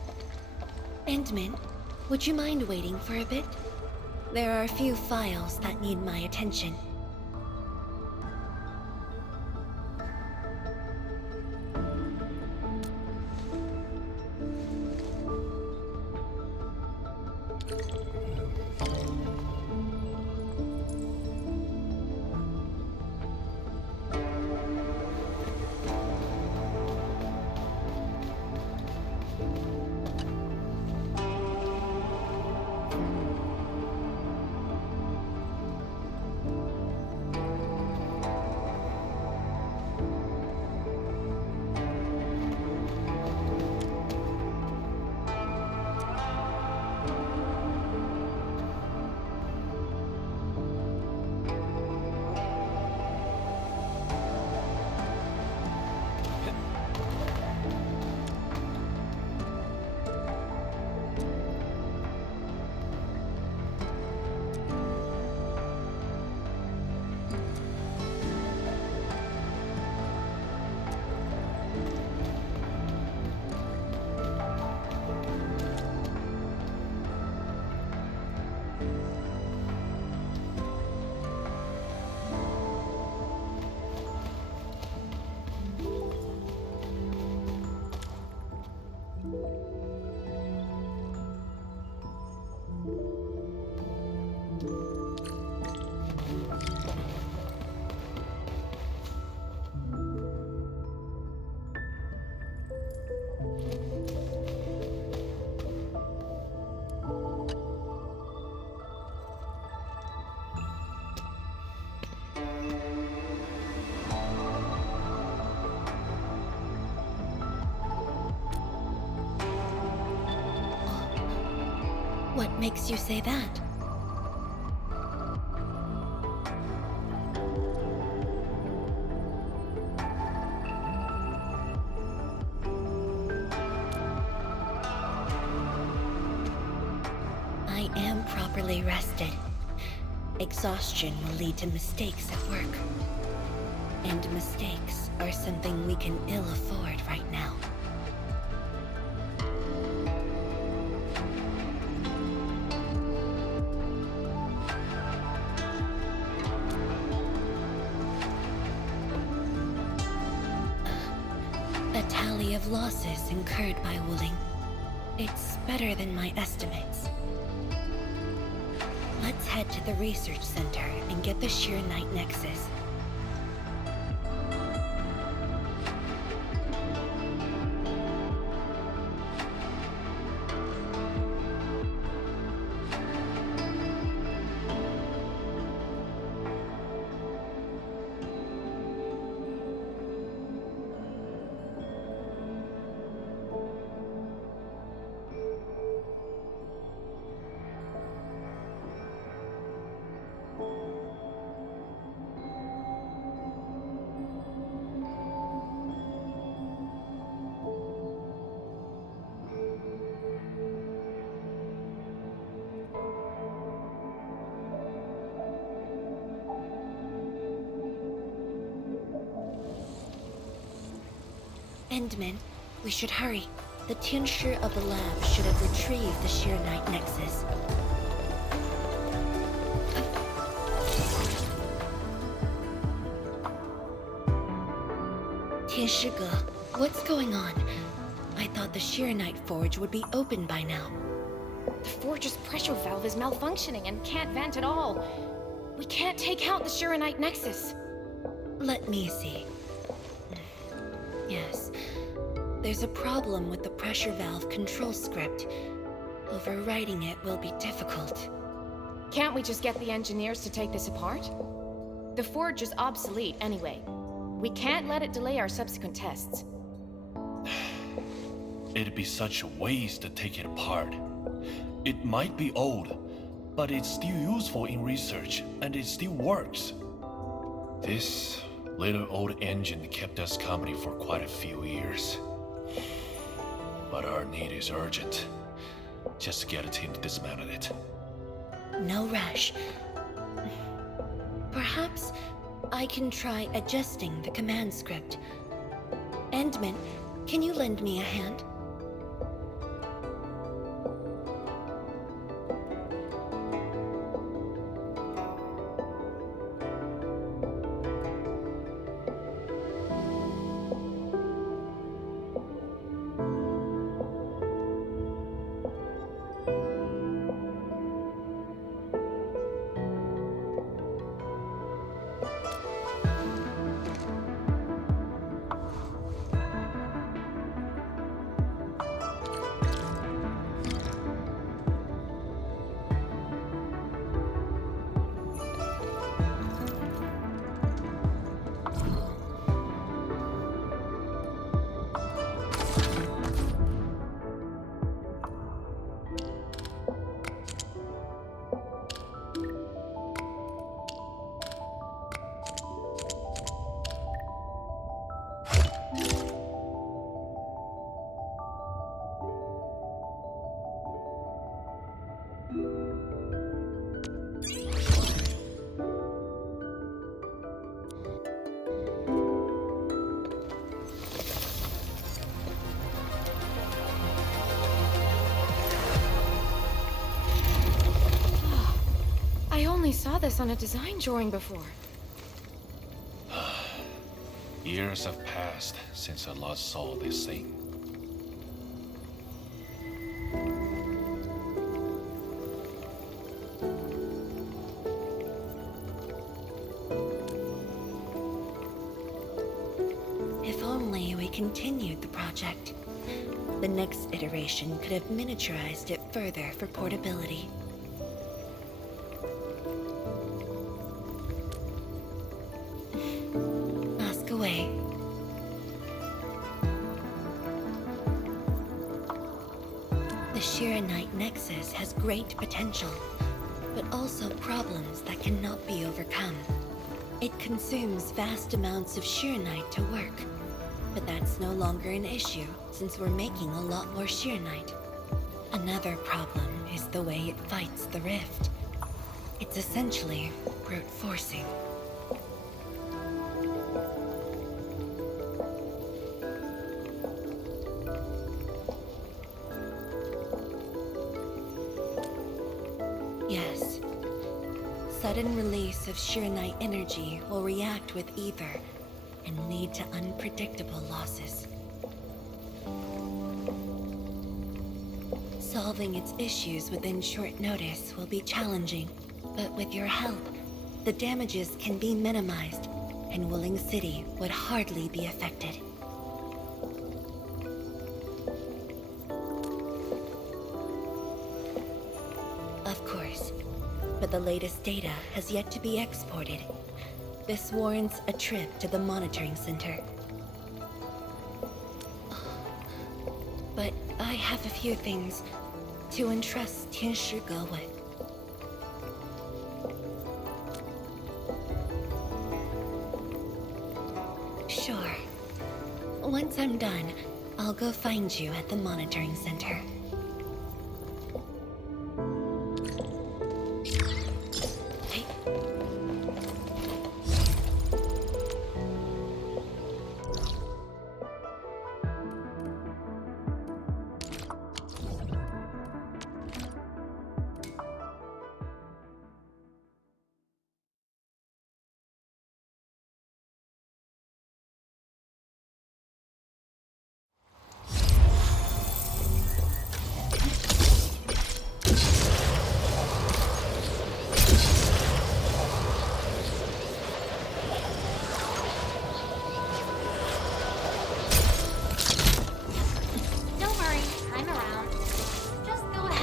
Endman, would you mind waiting for a bit? There are a few files that need my attention. What makes you say that? I am properly rested. Exhaustion will lead to mistakes at work. And mistakes are something we can ill afford right now. A tally of losses incurred by Wuling. It's better than my estimates. Let's head to the research center and get the Sheer Knight Nexus. Endman, we should hurry. The tincture of the lab should have retrieved the Sheer Knight Nexus. Tianshige, what's going on? I thought the Sheer Knight Forge would be open by now. The forge's pressure valve is malfunctioning and can't vent at all. We can't take out the Sheer Knight Nexus. Let me see. Yes. There's a problem with the pressure valve control script. Overwriting it will be difficult. Can't we just get the engineers to take this apart? The forge is obsolete anyway. We can't let it delay our subsequent tests. It'd be such a waste to take it apart. It might be old, but it's still useful in research, and it still works. This little old engine kept us company for quite a few years. But our need is urgent. Just to get a team to dismantle it. No rush. Perhaps I can try adjusting the command script. Endman, Can you lend me a hand? I only saw this on a design drawing before. Years have passed since I last saw this thing. If only we continued the project. The next iteration could have miniaturized it further for portability. Ask away. The Shiranite Nexus has great potential, but also problems that cannot be overcome. It consumes vast amounts of Shiranite to work, but that's no longer an issue since we're making a lot more Shiranite. Another problem is the way it fights the rift. It's essentially brute forcing. Yes. Sudden release of Shiranite energy will react with ether and lead to unpredictable losses. Solving its issues within short notice will be challenging, but with your help, the damages can be minimized, and Willing City would hardly be affected. Of course, but the latest data has yet to be exported. This warrants a trip to the monitoring center. But I have a few things to entrust Tianshi Ge with. Sure. Once I'm done, I'll go find you at the monitoring center.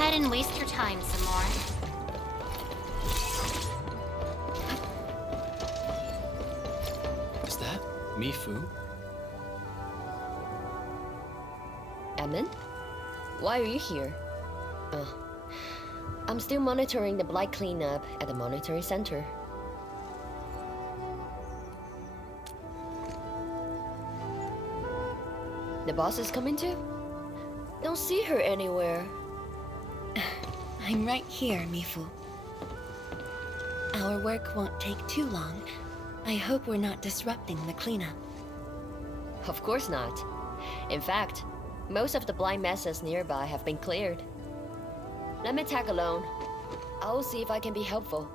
And waste your time some more. Is that Mifu? Emin? Why are you here? I'm still monitoring the blight cleanup at the monitoring center. The boss is coming too? Don't see her anywhere. I'm right here, Mifu. Our work won't take too long. I hope we're not disrupting the cleanup. Of course not. In fact, most of the blind messes nearby have been cleared. Let me tag along. I'll see if I can be helpful.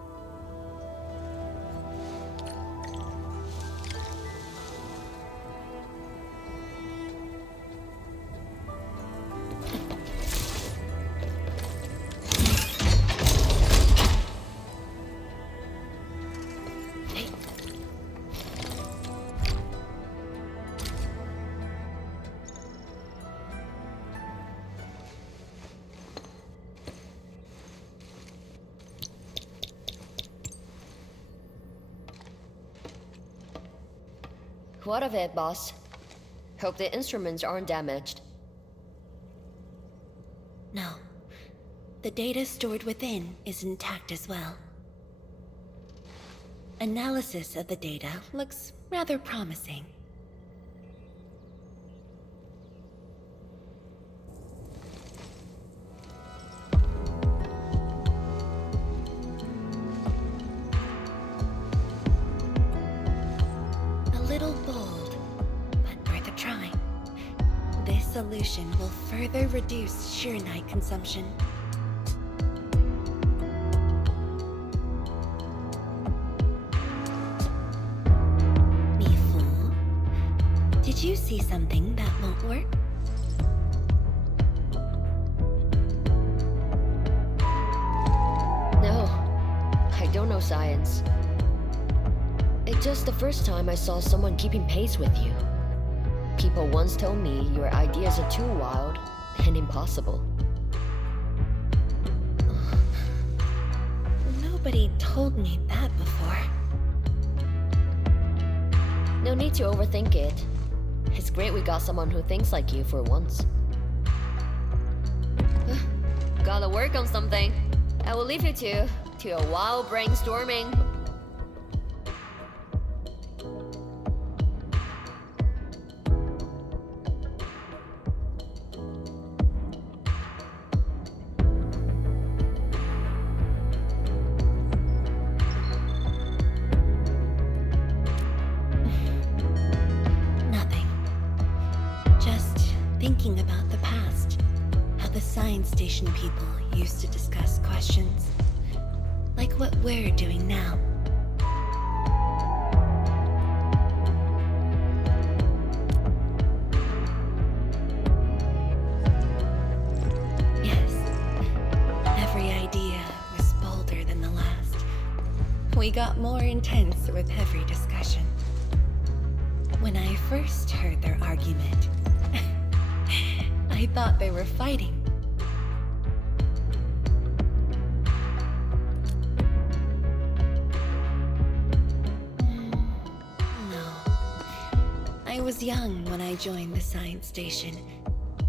What of it, boss? Hope the instruments aren't damaged. No. The data stored within is intact as well. Analysis of the data looks rather promising. Solution will further reduce sheer night consumption. Me fool. Did you see something that won't work? No, I don't know science. It's just the first time I saw someone keeping pace with you. People once told me your ideas are too wild and impossible. Nobody told me that before. No need to overthink it. It's great we got someone who thinks like you for once. Gotta work on something. I will leave you to a wild brainstorming. Thinking about the past, how the science station people used to discuss questions, like what we're doing now. Yes, every idea was bolder than the last. We got more intense with every discussion. When I first heard their argument, I thought they were fighting. No. I was young when I joined the science station.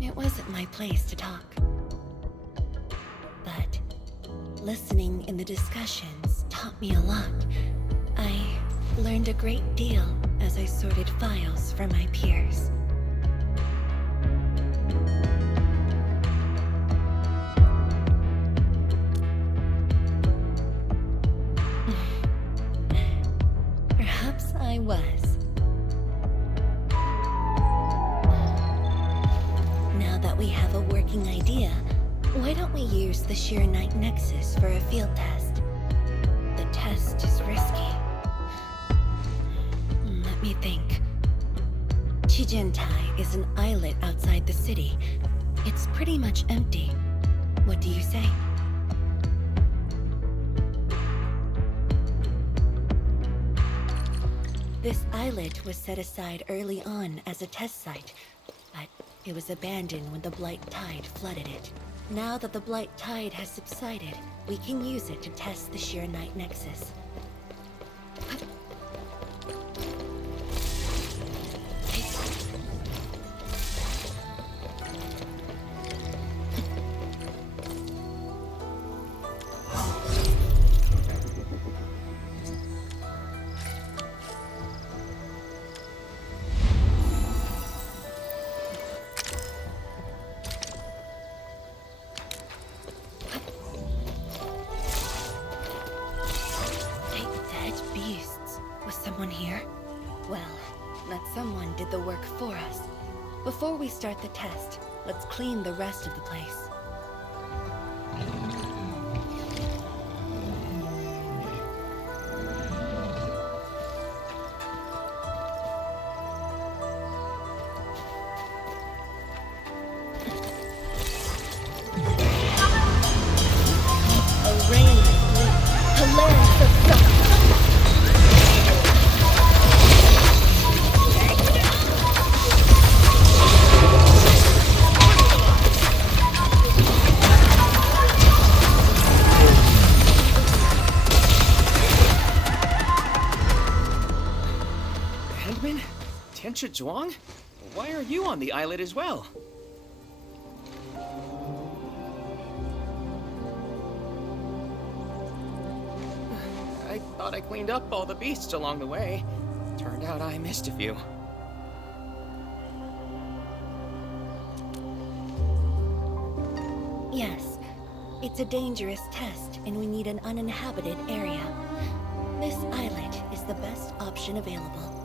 It wasn't my place to talk. But listening in the discussions taught me a lot. I learned a great deal as I sorted files from my peers. Perhaps I was. Now that we have a working idea, why don't we use the Sheer Night Nexus for a field test? The test is risky. Let me think. Chijentai is an islet outside the city. It's pretty much empty. What do you say? This islet was set aside early on as a test site, but it was abandoned when the Blight Tide flooded it. Now that the Blight Tide has subsided, we can use it to test the Sheer Night Nexus. Before we start the test, let's clean the rest of the place. A rain of blue, hilarious of suffering. Endman? Tianchi Zhuang? Why are you on the islet as well? I thought I cleaned up all the beasts along the way. Turned out I missed a few. Yes, it's a dangerous test, and we need an uninhabited area. This islet is the best option available.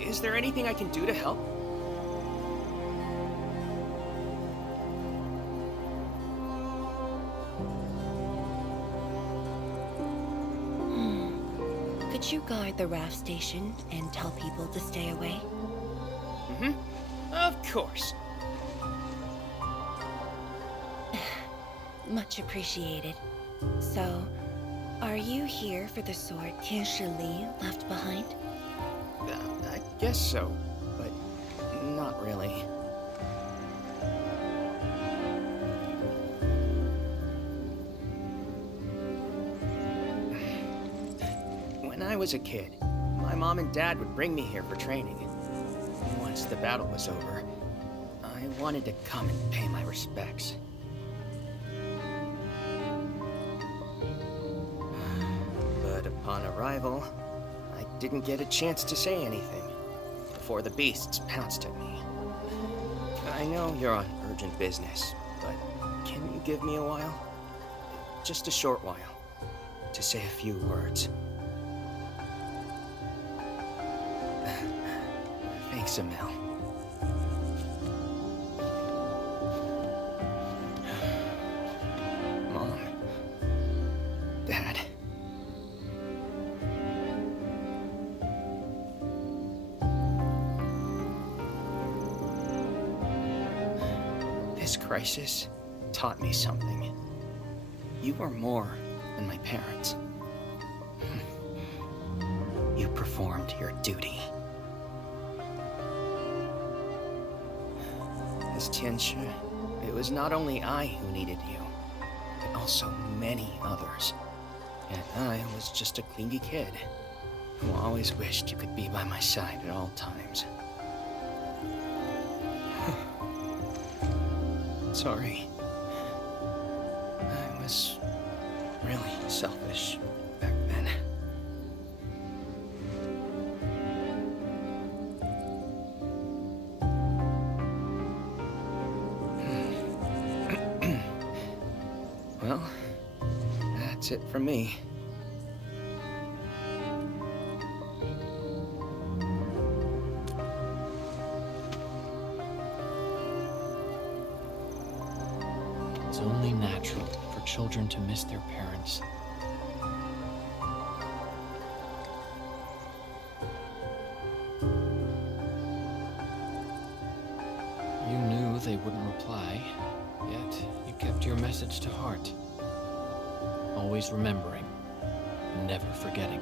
Is there anything I can do to help? Could you guard the raft station and tell people to stay away? Mm-hmm. Of course. Much appreciated. So, are you here for the sword Tianchi Li left behind? I guess so, but not really. When I was a kid, my mom and dad would bring me here for training. Once the battle was over, I wanted to come and pay my respects. But upon arrival, I didn't get a chance to say anything before the beasts pounced at me. I know you're on urgent business, but can you give me a while? Just a short while, to say a few words. Thanks, Emil. Mom. Dad. This crisis taught me something. You are more than my parents. You performed your duty. As Tianchi, it was not only I who needed you, but also many others. And I was just a clingy kid who always wished you could be by my side at all times. Sorry. I was really selfish back then. Well, that's it from me. It's only natural for children to miss their parents. You knew they wouldn't reply, yet you kept your message to heart. Always remembering, never forgetting.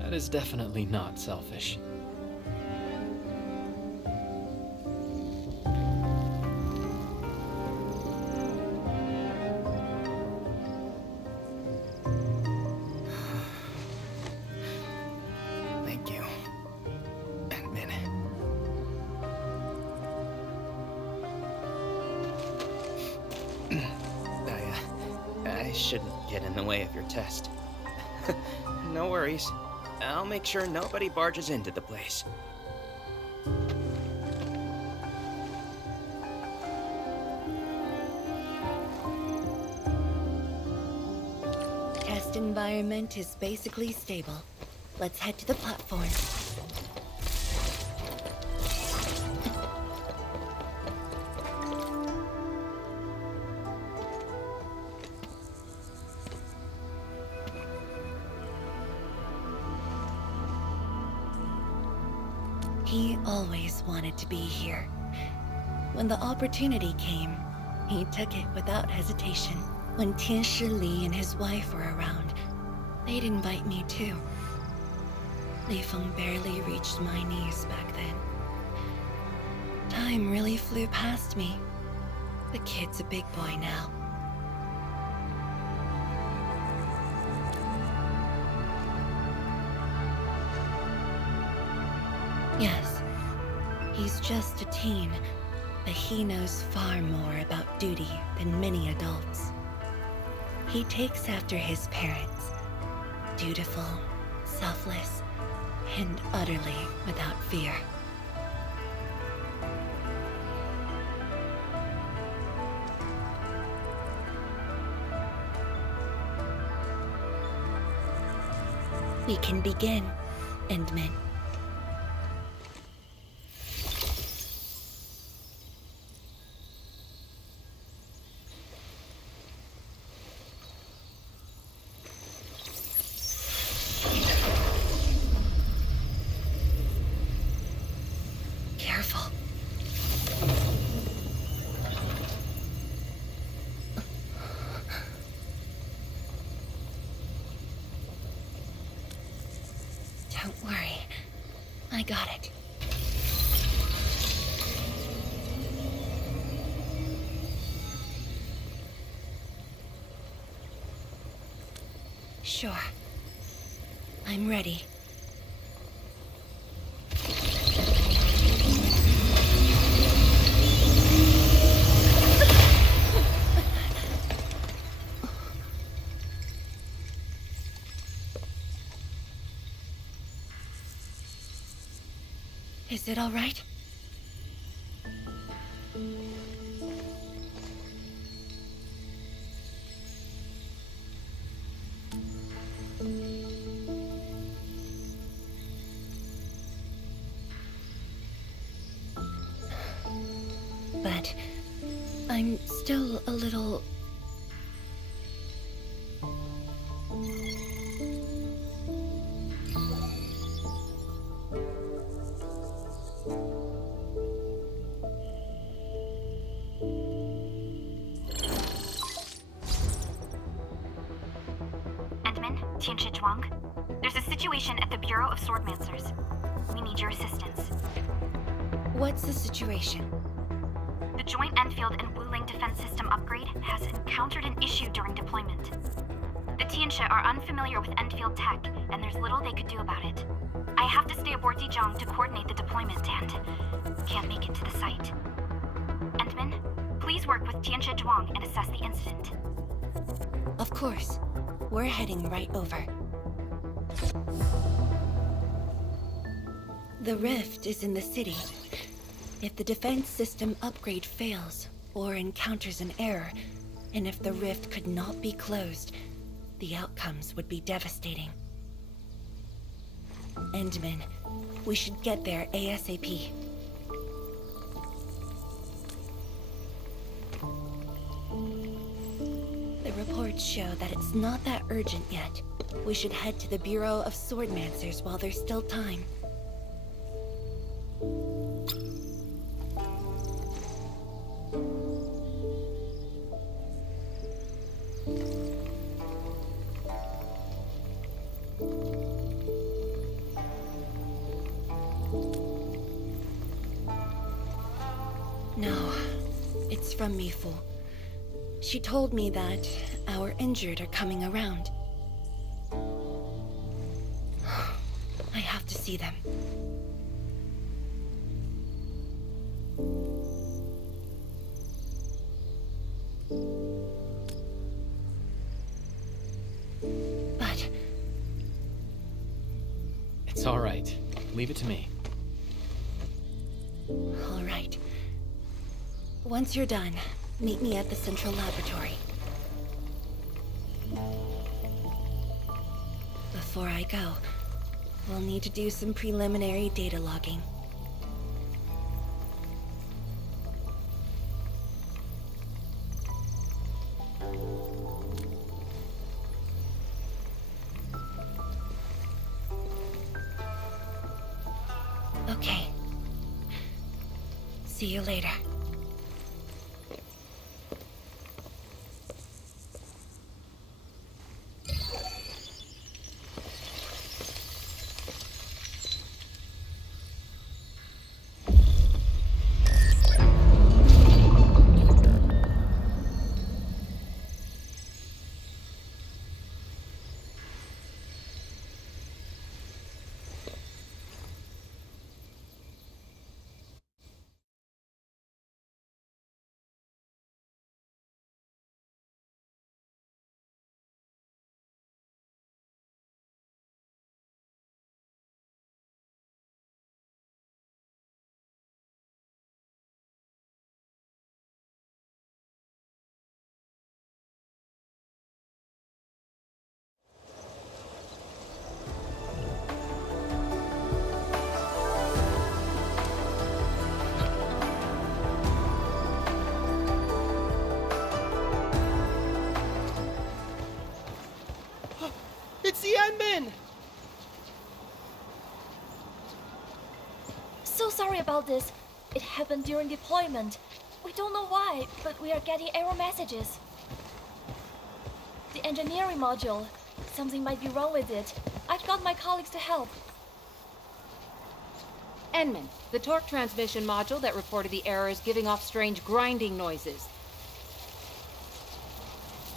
That is definitely not selfish. Thank you, Endman. I shouldn't get in the way of your test. No worries. I'll make sure nobody barges into the place. Test environment is basically stable. Let's head to the platform. He always wanted to be here. When the opportunity came, he took it without hesitation. When Tianshi Li and his wife were around, they'd invite me too. Li Feng barely reached my knees back then. Time really flew past me. The kid's a big boy now. Yes, he's just a teen, but he knows far more about duty than many adults. He takes after his parents, dutiful, selfless, and utterly without fear. We can begin, Endman. Careful. Don't worry. I got it. Sure. I'm ready. Is it all right? But I'm still a little... Endman, Tianshi Zhuang. There's a situation at the Bureau of Swordmancers. We need your assistance. What's the situation? The joint Endfield and Wuling defense system upgrade has encountered an issue during deployment. The Tianshi are unfamiliar with Endfield tech, and there's little they could do about it. I have to stay aboard Dijiang to coordinate the deployment and can't make it to the site. Endman, please work with Tianshi Zhuang and assess the incident. Of course. We're heading right over. The rift is in the city. If the defense system upgrade fails, or encounters an error, and if the rift could not be closed, the outcomes would be devastating. Endman, we should get there ASAP. The reports show that it's not that urgent yet. We should head to the Bureau of Swordmancers while there's still time. No, it's from Mifu. She told me that our injured are coming around. I have to see them. But... It's all right. Leave it to me. all right. Once you're done, meet me at the central laboratory. Before I go, we'll need to do some preliminary data logging. Okay, See you later. It's the Endman! So sorry about this. It happened during deployment. We don't know why, but we are getting error messages. The engineering module. Something might be wrong with it. I've got my colleagues to help. Enman, the torque transmission module that reported the error is giving off strange grinding noises.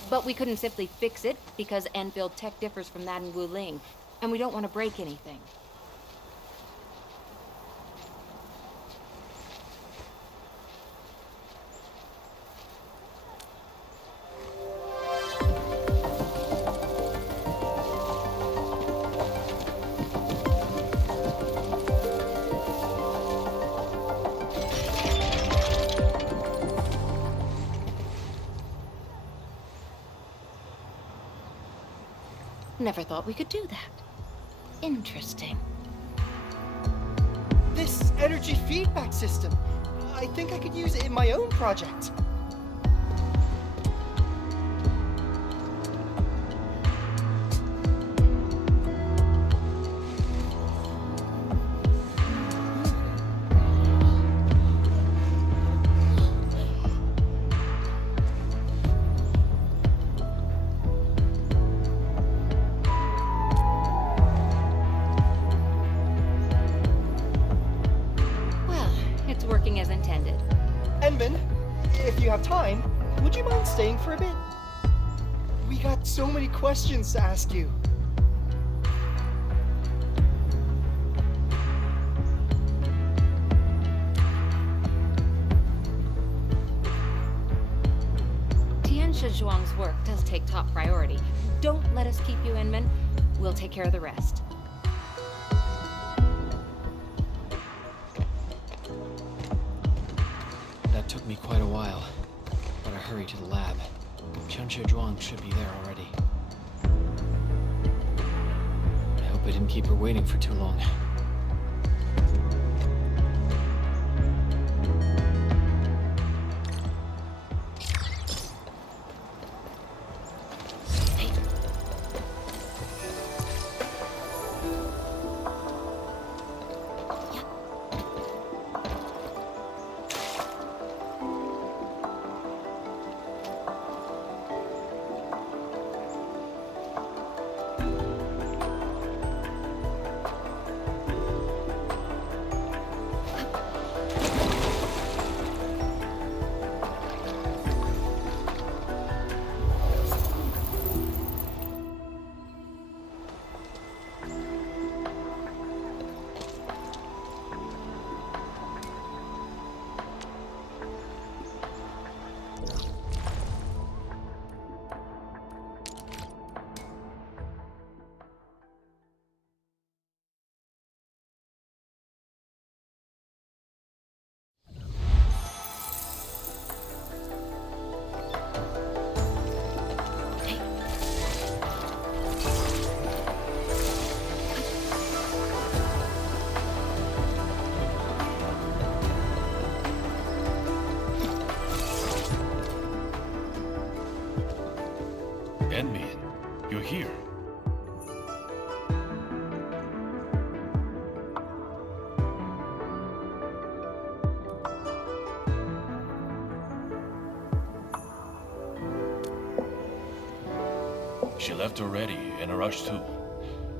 But we couldn't simply fix it because Endfield tech differs from that in Wuling, and we don't want to break anything. Never thought we could do that. Interesting. This energy feedback system. I think I could use it in my own project. Working as intended. Envin, if you have time, would you mind staying for a bit? We got so many questions to ask you. Tianxia Zhuang's work does take top priority. Don't let us keep you, Enman. We'll take care of the rest. That took me quite a while. Better hurry to the lab. Tianxia Zhuang should be there already. I hope I didn't keep her waiting for too long. Enman, you're here. She left already, in a rush too.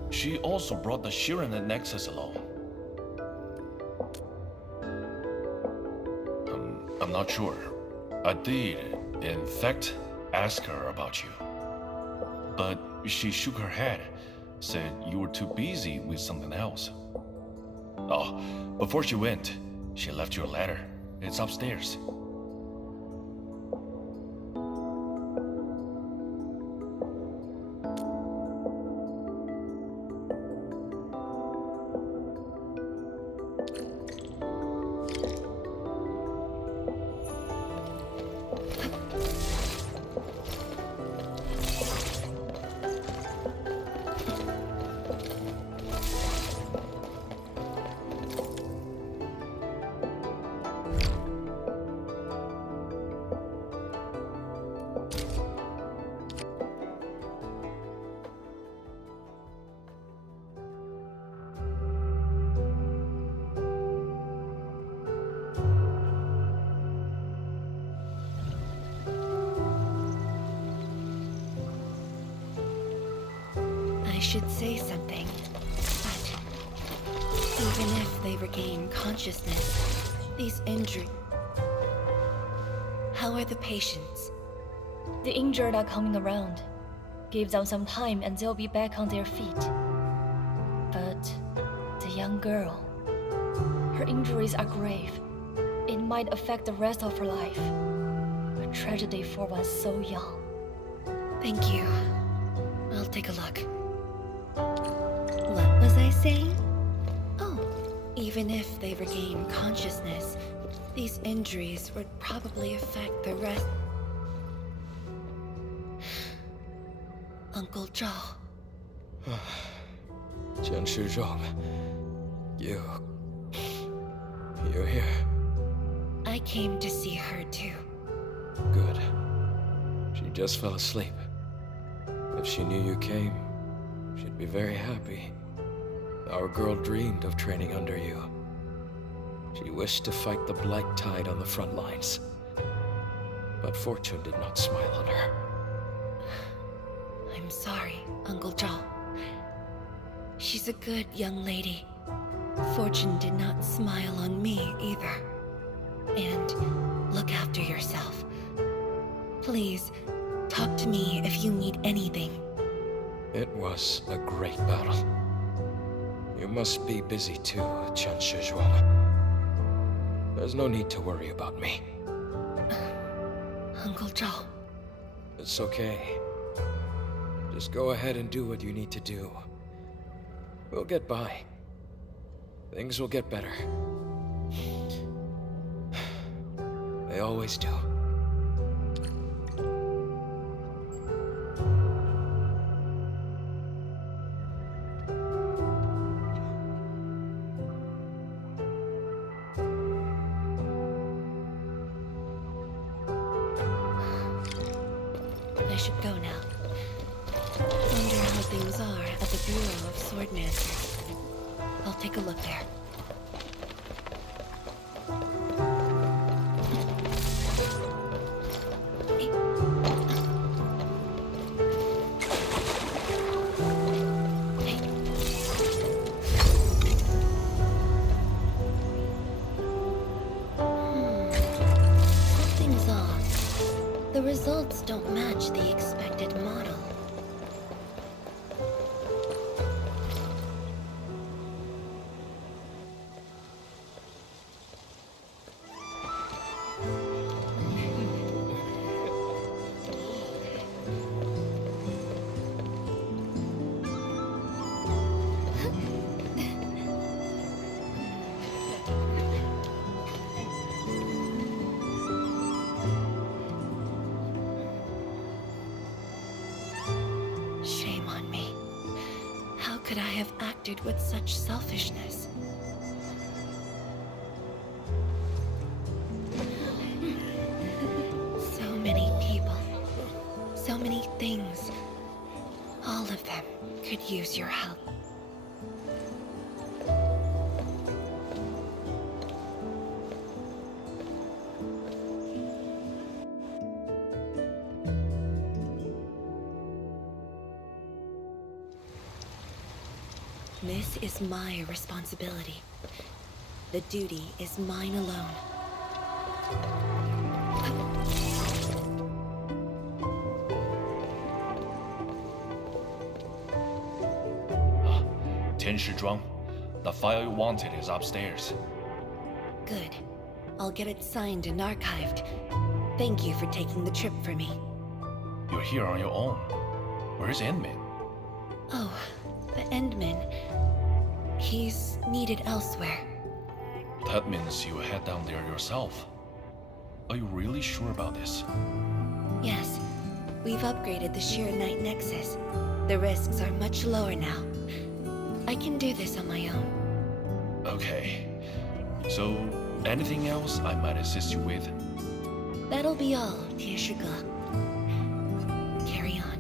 She also brought the Shirenet Nexus along. I'm not sure. I did, in fact, ask her about you. But she shook her head, said you were too busy with something else. Oh, before she went, she left you a letter. It's upstairs. I should say something, but even if they regain consciousness, these injuries... How are the patients? The injured are coming around. Give them some time and they'll be back on their feet. But the young girl, her injuries are grave. It might affect the rest of her life. A tragedy for one so young. Thank you. I'll take a look. What was I saying? Oh, even if they regain consciousness, these injuries would probably affect the rest. Uncle Zhao. Chen Shizhong, you're here. I came to see her too. Good. She just fell asleep. If she knew you came, she'd be very happy. Our girl dreamed of training under you. She wished to fight the Blight Tide on the front lines. But fortune did not smile on her. I'm sorry, Uncle Zhao. She's a good young lady. Fortune did not smile on me either. And look after yourself. Please, talk to me if you need anything. It was a great battle. You must be busy too, Chen Shizhuang. There's no need to worry about me. Uncle Zhao. It's okay. Just go ahead and do what you need to do. We'll get by. Things will get better. They always do. I should go now. Wonder how things are at the Bureau of Swordmasters. I'll take a look there. Something's off. The results don't match the expected model. Shame on me. How could I have acted with such selfishness? So many people, so many things. All of them could use your help. This is my responsibility. The duty is mine alone. Tianshizhuang, the file you wanted is upstairs. Good. I'll get it signed and archived. Thank you for taking the trip for me. You're here on your own. Where's Endmin? Oh, the Endman. He's needed elsewhere. That means you head down there yourself. Are you really sure about this? Yes. We've upgraded the Sheer Knight Nexus. The risks are much lower now. I can do this on my own. Okay. So, anything else I might assist you with? That'll be all, Tianshige. Carry on.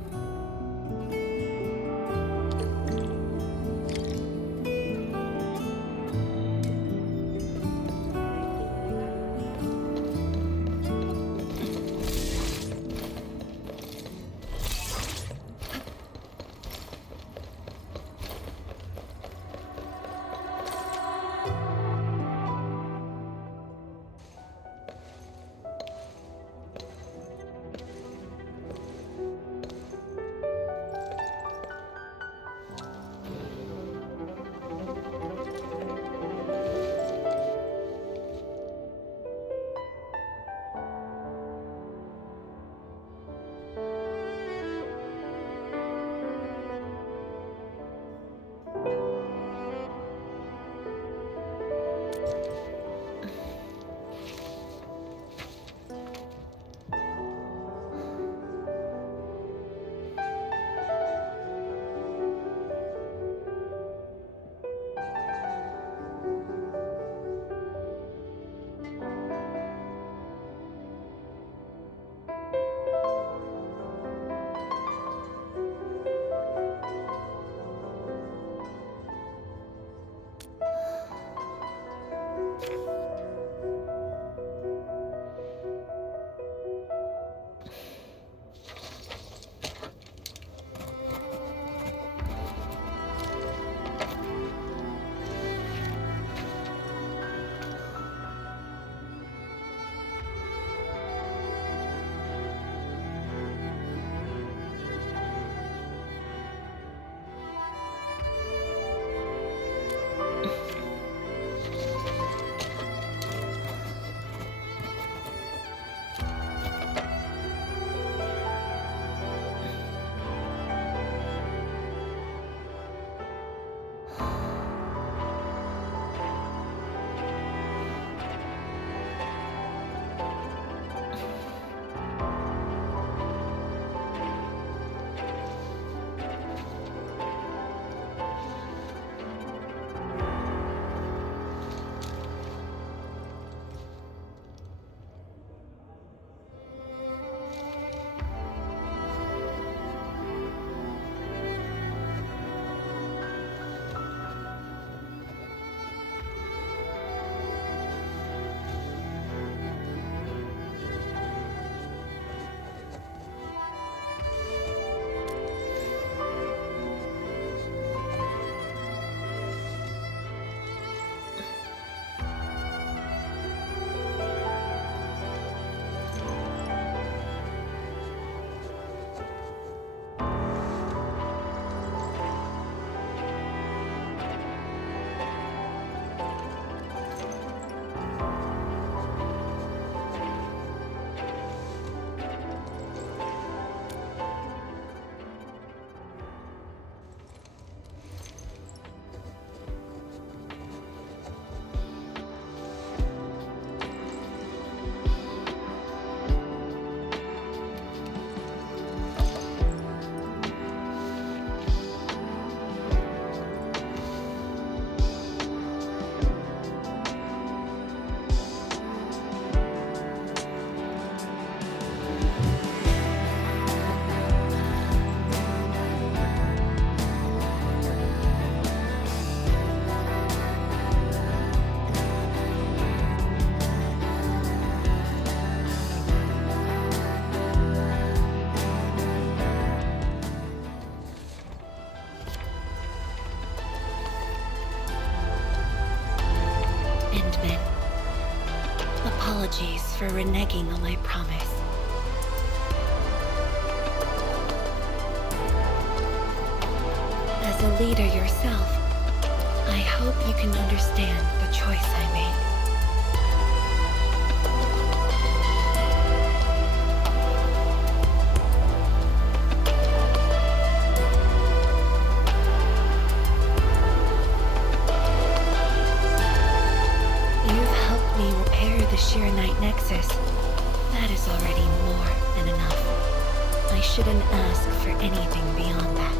apologies for reneging on my promise. As a leader yourself, I hope you can understand the choice I made. You've helped me repair the Shiranite Nexus. That is already more than enough. I shouldn't ask for anything beyond that.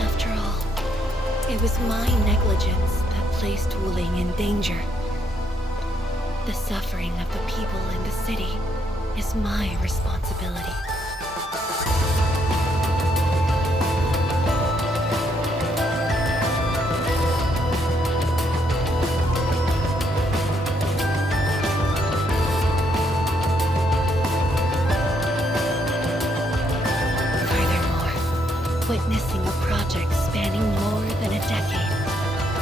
After all, it was my negligence that placed Wuling in danger. The suffering of the people in the city is my responsibility. Witnessing a project spanning more than a decade,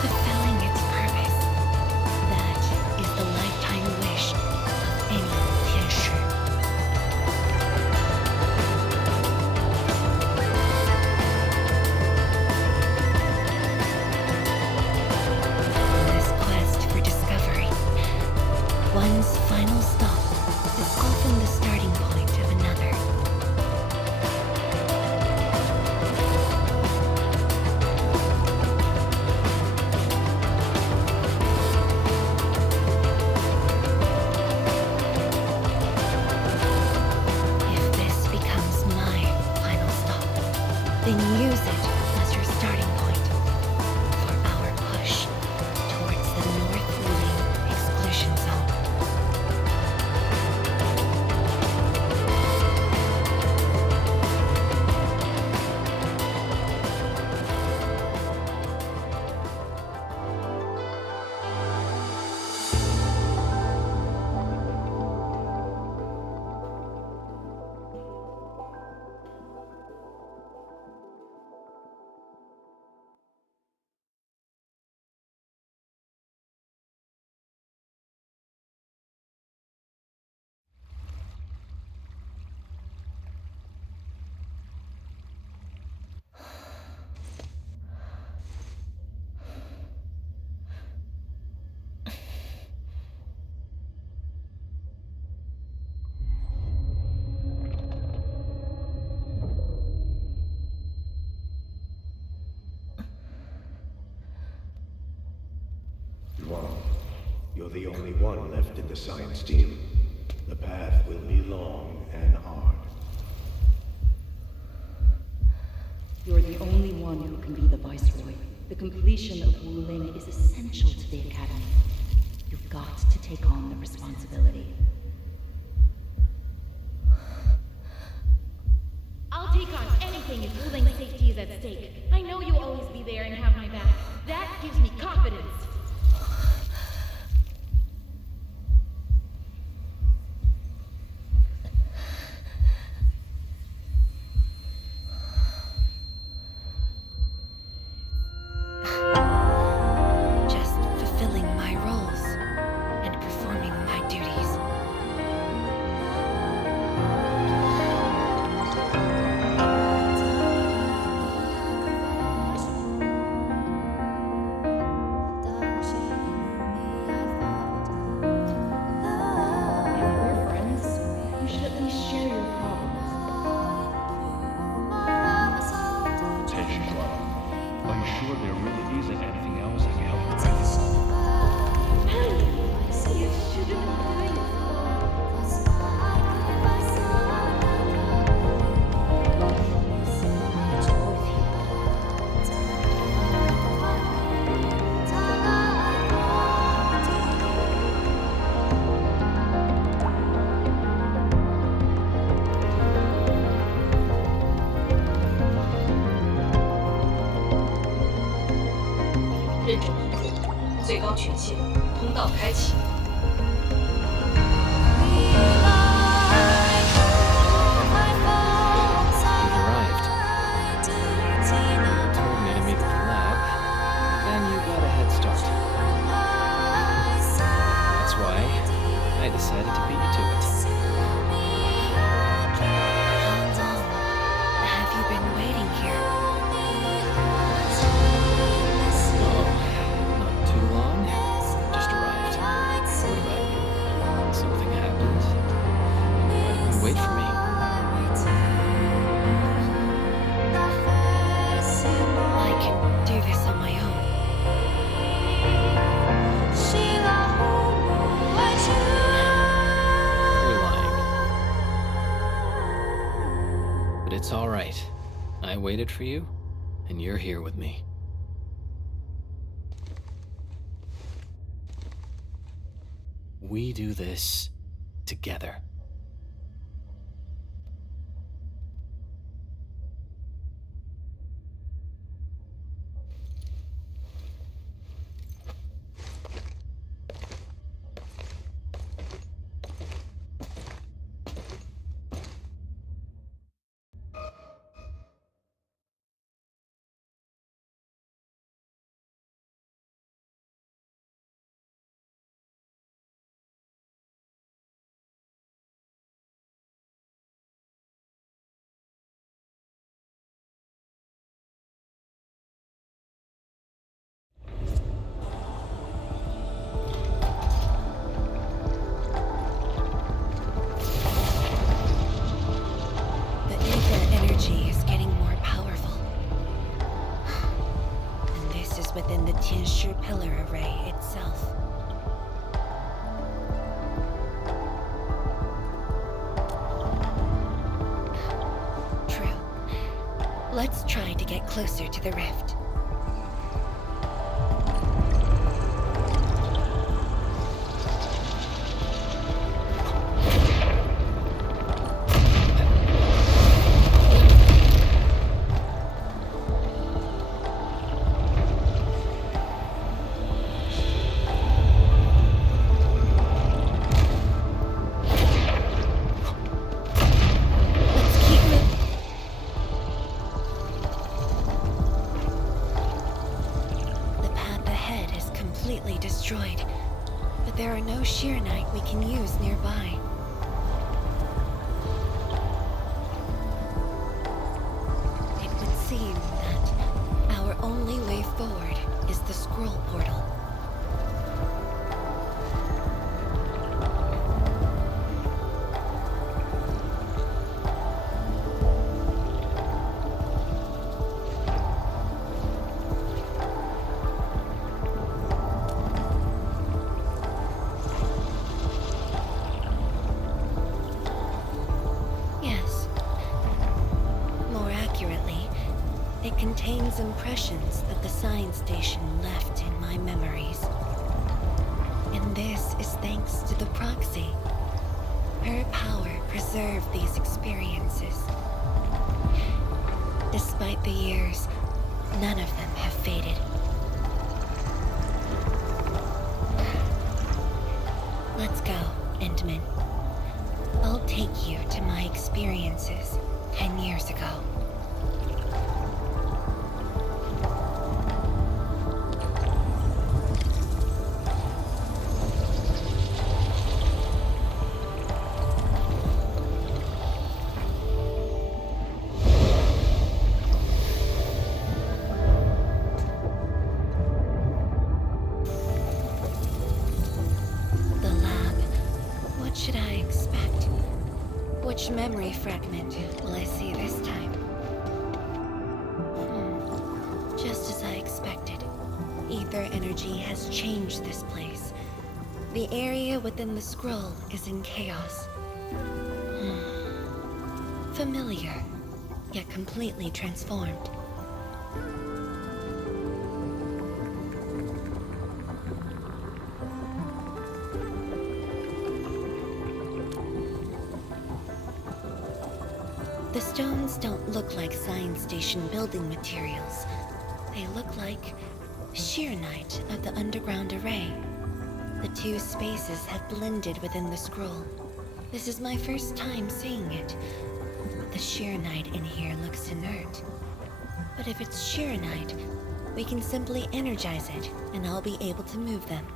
fulfilling its purpose. That is the lifetime wish of any Tianshi. On this quest for discovery, one's final stop is often the starting point of another. Then use it as your starting point for our push towards the North Wuling exclusion zone. Wrong. You're the only one left in the science team. The path will be long and hard. You're the only one who can be the Viceroy. The completion of Wuling is essential to the Academy. You've got to take on the responsibility. I'll take on anything if Wuling's safety is at stake. I know you'll always be there and have my back. That gives me confidence. Just fulfilling my roles and performing my duties. I decided to beat you to it. Have you been waiting here? Oh, not too long. Just arrived. What about you? Something happened? Why did you wait for me? I can do this on my own. You're lying. But it's all right. I waited for you, and you're here with me. We do this together. The ether energy is getting more powerful. And this is within the Tianshi pillar array itself. True. Let's try to get closer to the rift. Completely destroyed, but there are no Sheernite we can use nearby. It would seem that our only way forward is the scroll portal. It contains impressions that the science station left in my memories. And this is thanks to the proxy. Her power preserved these experiences. Despite the years, none of them have faded. Let's go, Endman. I'll take you to my experiences 10 years ago. Should I expect? Which memory fragment will I see this time? Just as I expected. Ether energy has changed this place. The area within the scroll is in chaos. Familiar, yet completely transformed. The stones don't look like science station building materials. They look like Sheernite of the underground array. The two spaces have blended within the scroll. This is my first time seeing it. The Sheernite in here looks inert. But if it's Sheernite, we can simply energize it, and I'll be able to move them.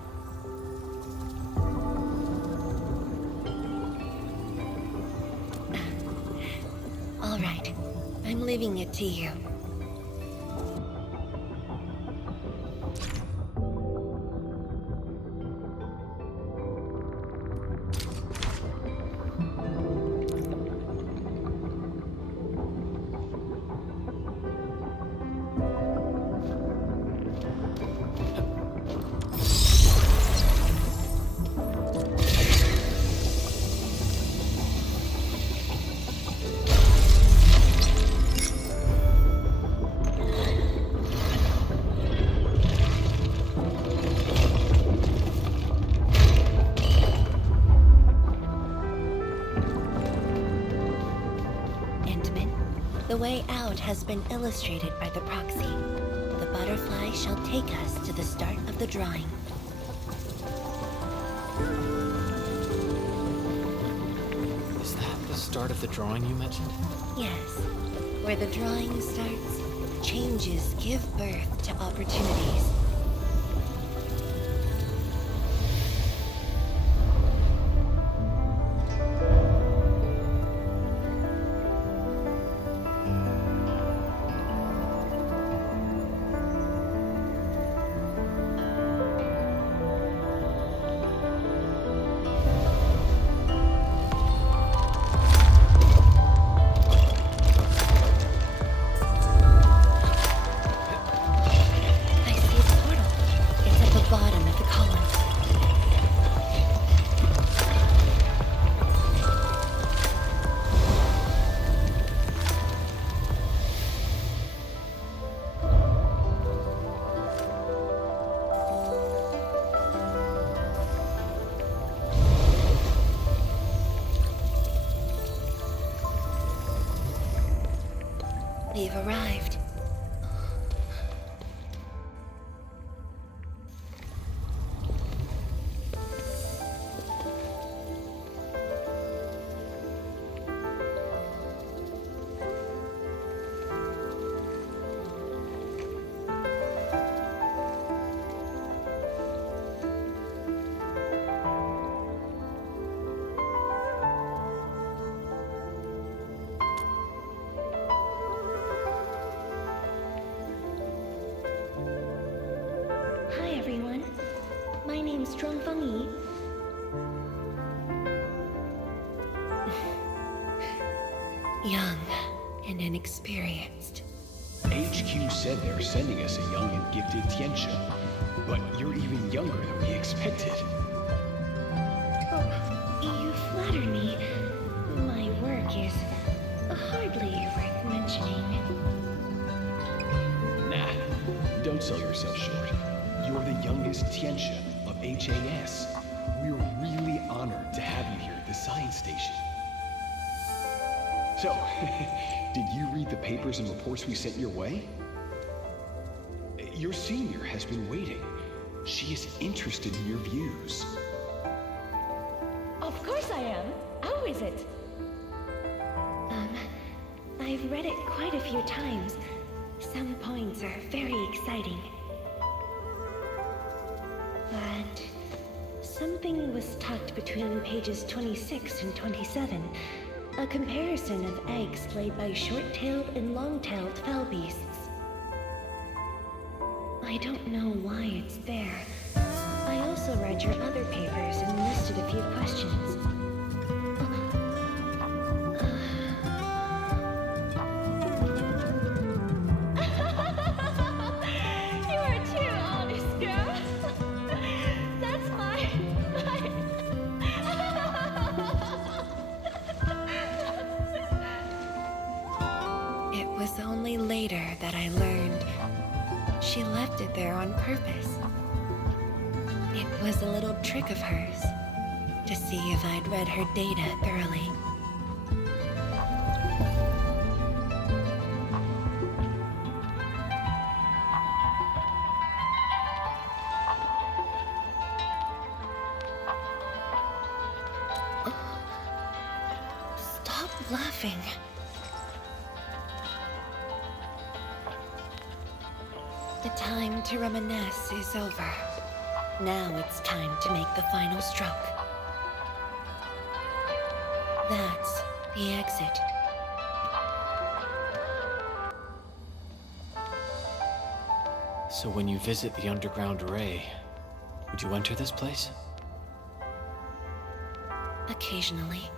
leaving it to you. The way out has been illustrated by the proxy. The butterfly shall take us to the start of the drawing. Is that the start of the drawing you mentioned? Yes. Where the drawing starts, changes give birth to opportunities. We've arrived. Young and inexperienced. HQ said they're sending us a young and gifted Tianxia, but you're even younger than we expected. Oh, you flatter me. My work is hardly worth mentioning. Nah, don't sell yourself short. You're the youngest Tianxia of HAS. We're really honored to have you here at the science station. So, did you read the papers and reports we sent your way? Your senior has been waiting. She is interested in your views. Of course I am. How is it? I've read it quite a few times. Some points are very exciting. But something was tucked between pages 26 and 27. A comparison of eggs laid by short-tailed and long-tailed fowl beasts. I don't know why it's there. I also read your other papers and listed a few questions. You are too honest, girl. That's my... It was only later that I learned she left it there on purpose. It was a little trick of hers to see if I'd read her data thoroughly. Stop laughing. The time to reminisce is over. Now it's time to make the final stroke. That's the exit. So when you visit the underground array, would you enter this place? Occasionally,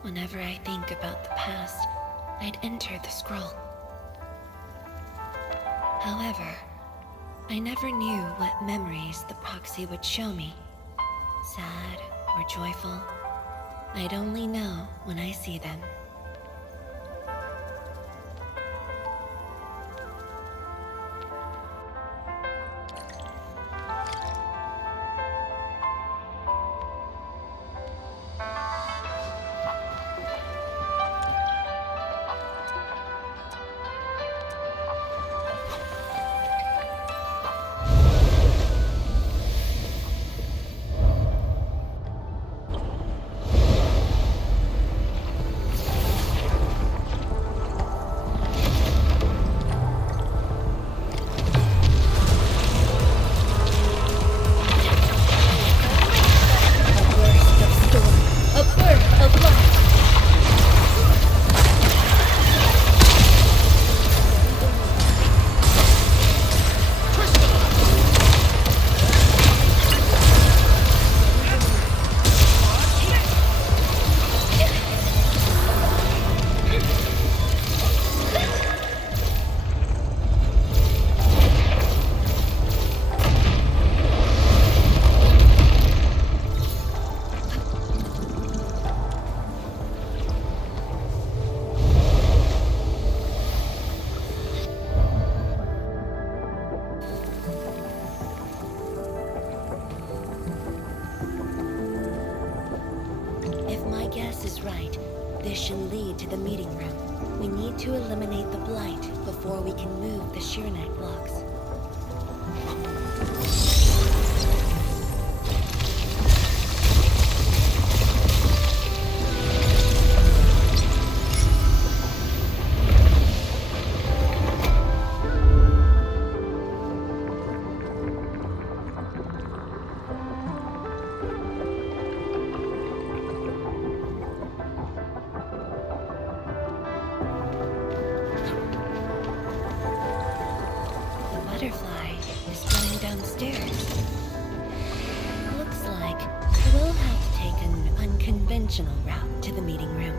whenever I think about the past, I'd enter the scroll. However, I never knew what memories the proxy would show me. Sad or joyful, I'd only know when I see them. This should lead to the meeting room. We need to eliminate the blight before we can move the Sheernite blocks. Butterfly is going downstairs. Looks like we'll have to take an unconventional route to the meeting room.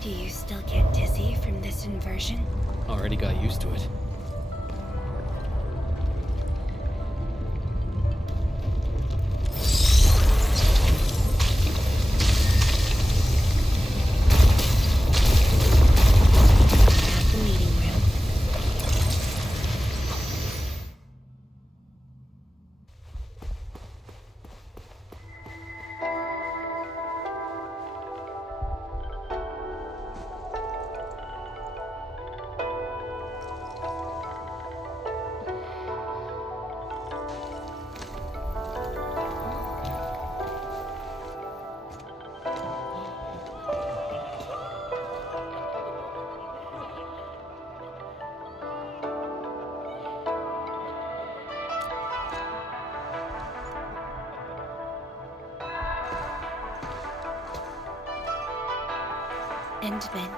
Do you still get dizzy from this inversion? Already got used to it. At the meeting room. Endman,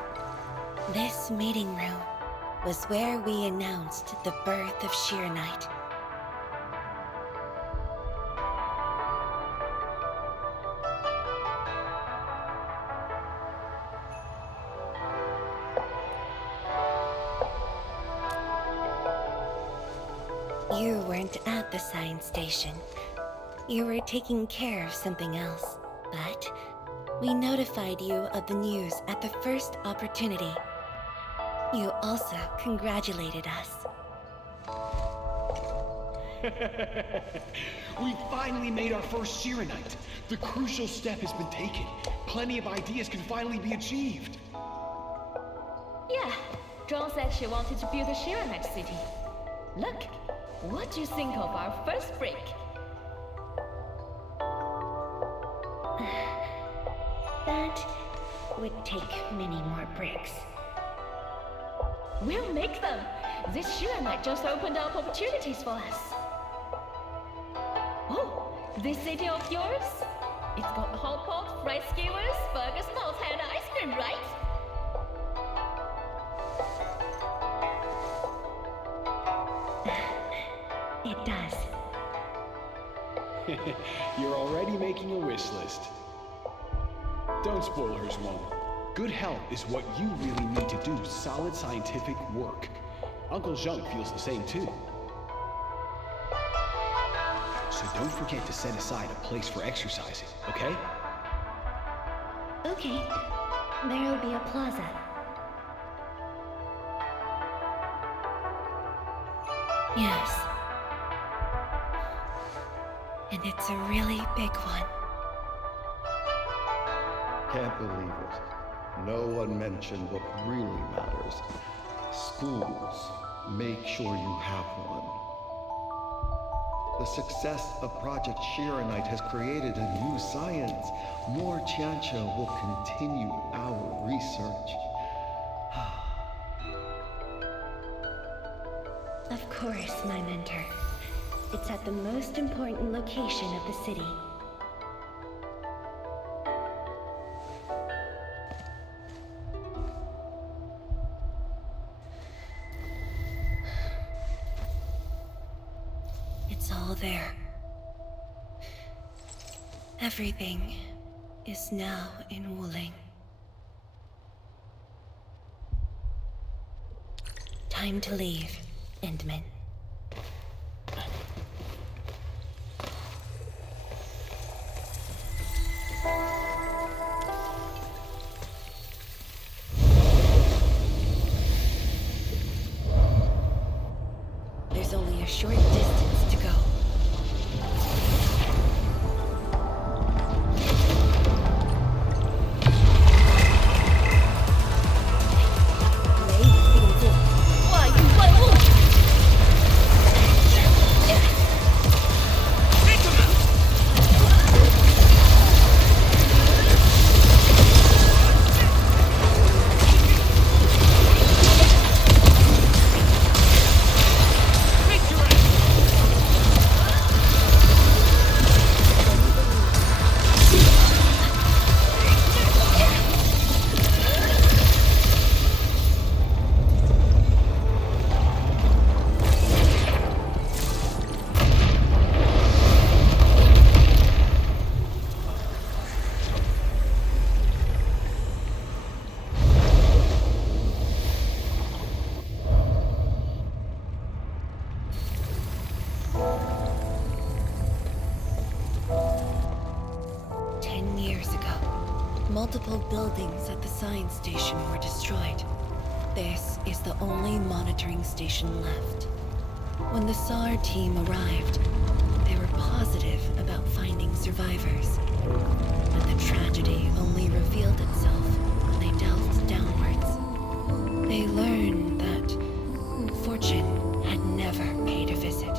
this meeting room was where we announced the birth of Sheer-Knight. You weren't at the science station. You were taking care of something else, but we notified you of the news at the first opportunity. You also congratulated us. We finally made our first Sheer-Knight. The crucial step has been taken. Plenty of ideas can finally be achieved. Yeah, John said she wanted to build a Sheer-Knight city. Look, what do you think of our first break? That would take many more bricks. We'll make them! This Sheer-Knight just opened up opportunities for us. Oh, this city of yours? It's got hot pot, fried skewers, burgers, malt, and ice cream, right? It does. You're already making a wish list. Don't spoil her, Zhuang. Good health is what you really need to do solid scientific work. Uncle Zheng feels the same too. So don't forget to set aside a place for exercising, okay? Okay. There'll be a plaza. Yes. And it's a really big one. Can't believe it. No one mentioned what really matters. Schools. Make sure you have one. The success of Project Sheer-Knight has created a new science. More Qianxia will continue our research. Of course, my mentor. It's at the most important location of the city. It's all there. Everything is now in Wuling. Time to leave, Endman. There's only a short distance to go. Multiple buildings at the science station were destroyed. This is the only monitoring station left. When the SAR team arrived, they were positive about finding survivors. But the tragedy only revealed itself when they delved downwards. They learned that fortune had never paid a visit.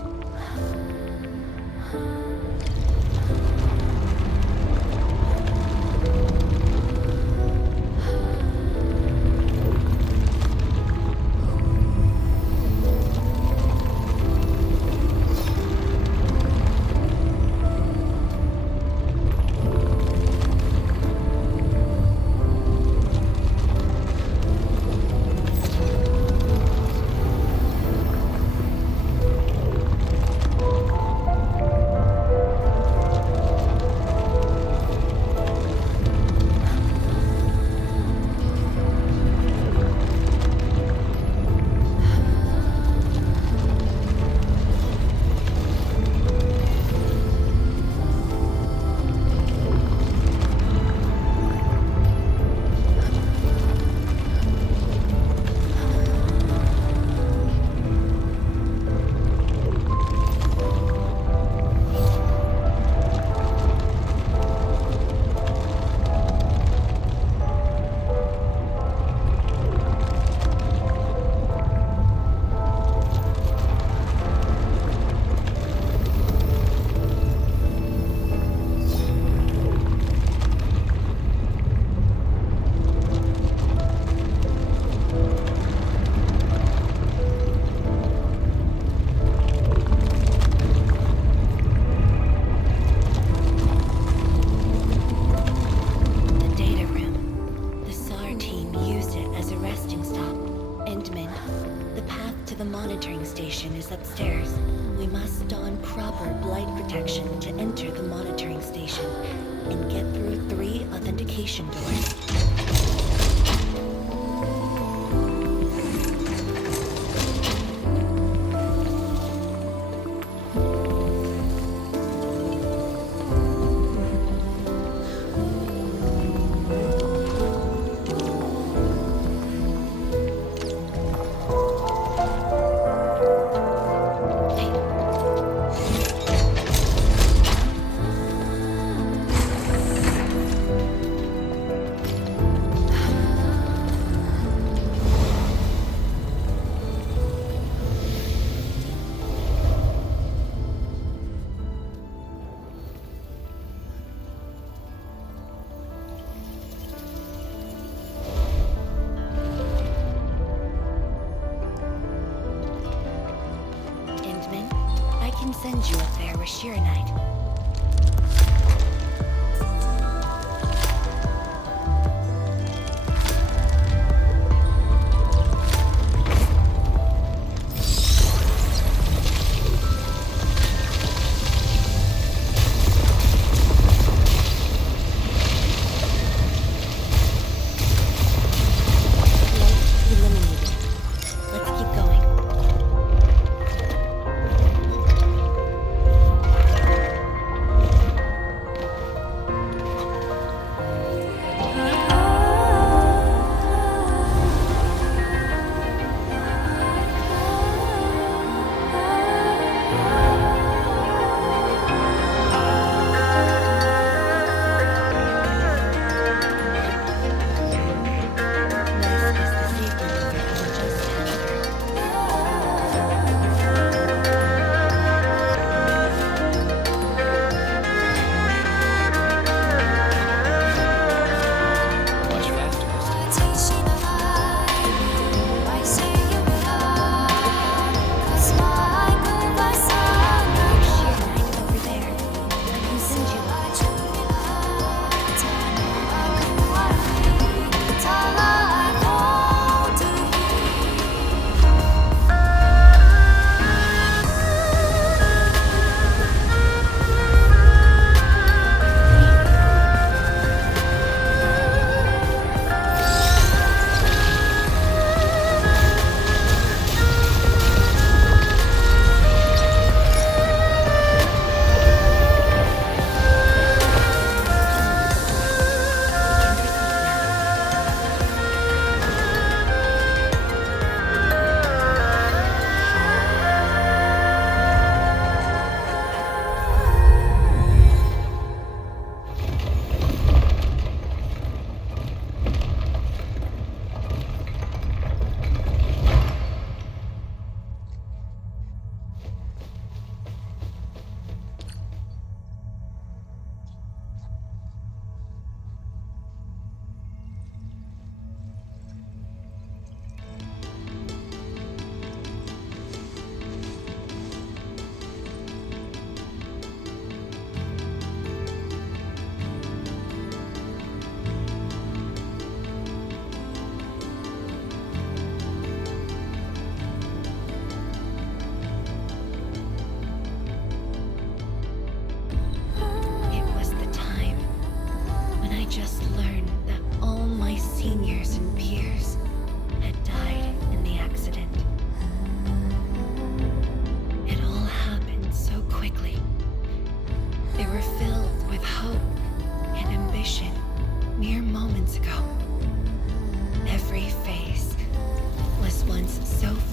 protection to enter the monitoring station and get through 3 authentication doors. I can send you up there with Shiranite. Eliminated. Let's keep going.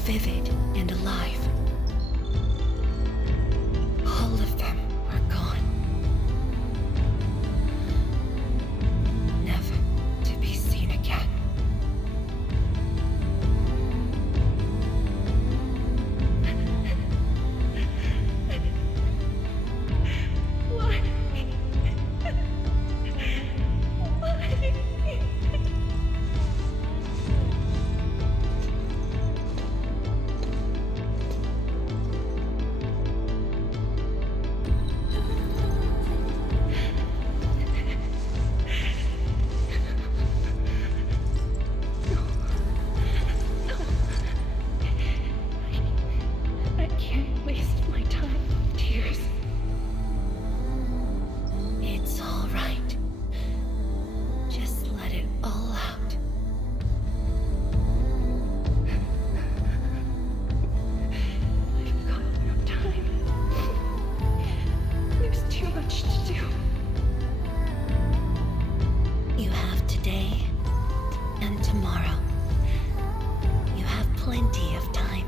Vivid and alive. All of them are gone. Never to be seen again. Why? And tomorrow. You have plenty of time.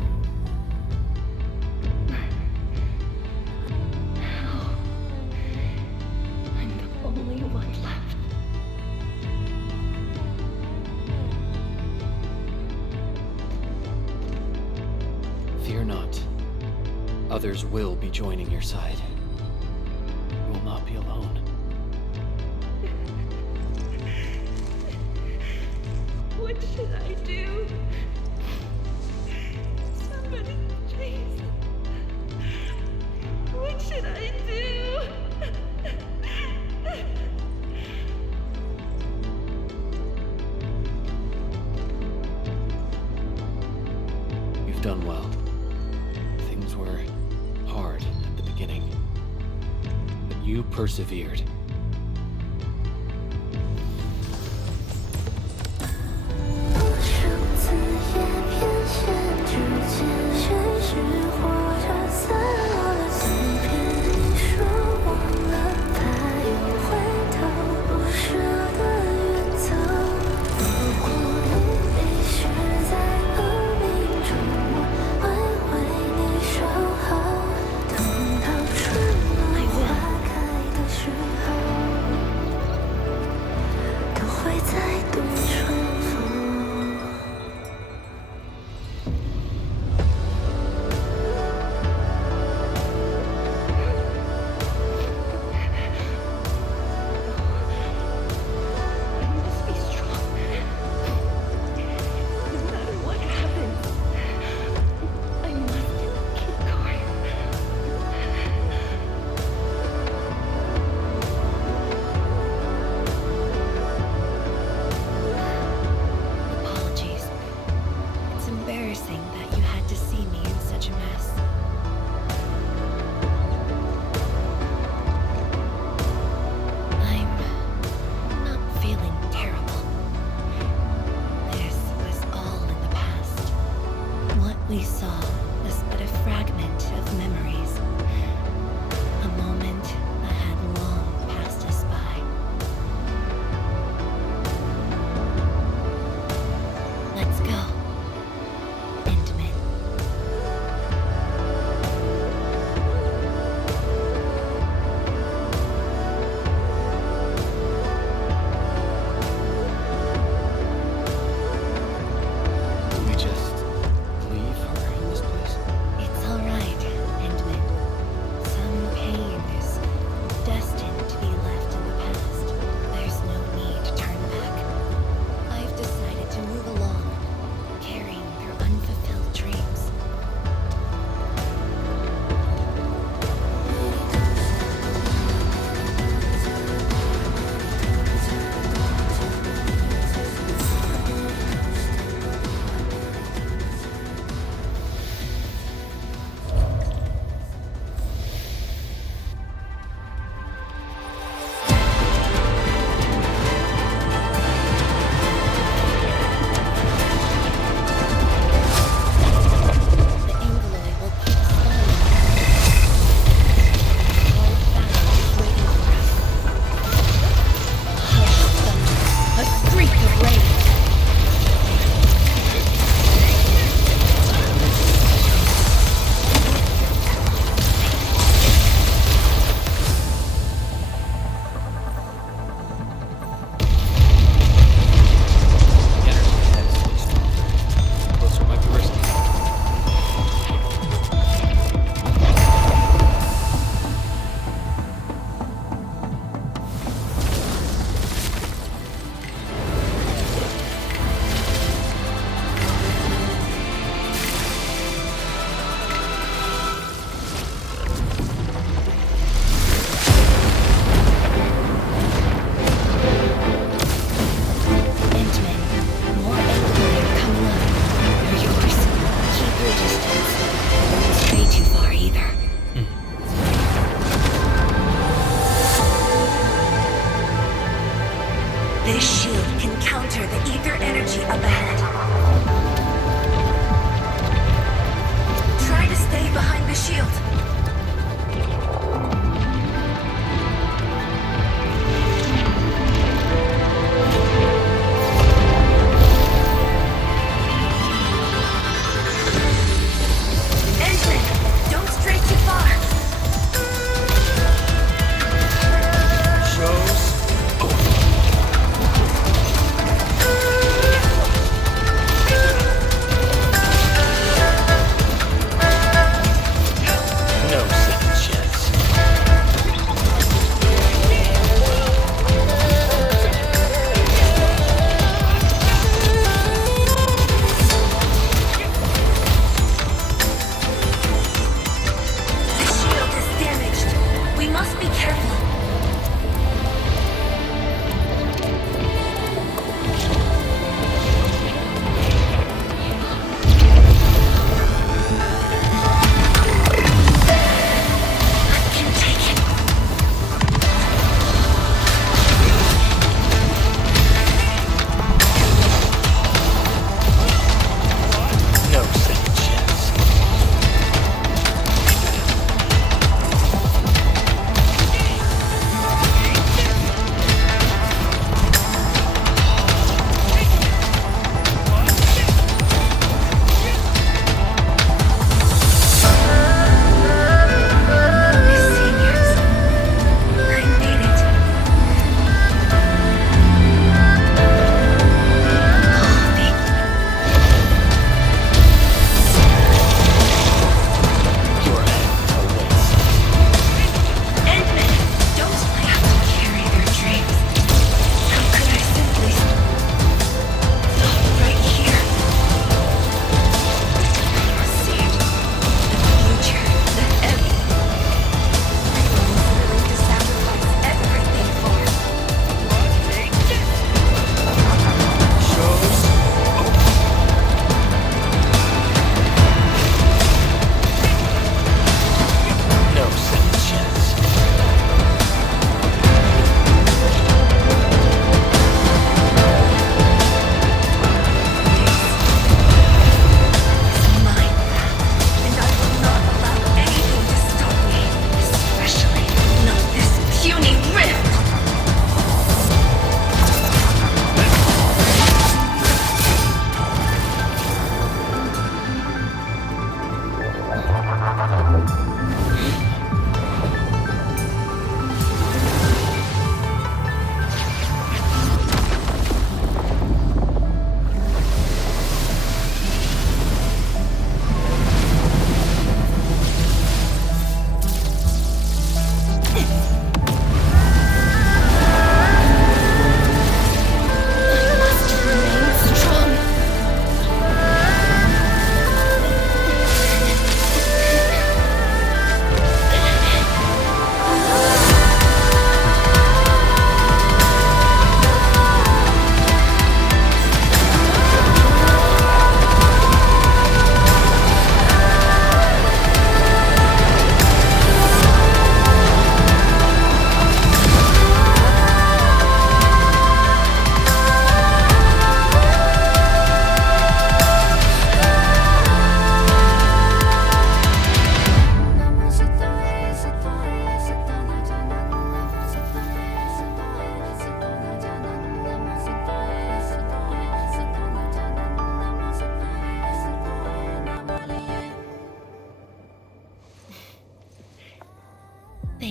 How? I'm the only one left. Fear not. Others will be joining your side. You will not be alone. What should I do? Somebody, please. What should I do? You've done well. Things were hard at the beginning, but you persevered. We saw was but a fragment of memories. A moment that had long passed us by. Let's go. Endman. Do we just leave her in this place? It's all right, Endman. Some pain is destined to be left in the past. There's no need to turn back. I've decided to move along, carrying their unfulfilled dreams. A streak of rage. Closer might be risky. Endman, more Endman, come along. They're yours. Keep your distance. Don't stray too far either. This shield can counter the ether energy up ahead. Try to stay behind the shield.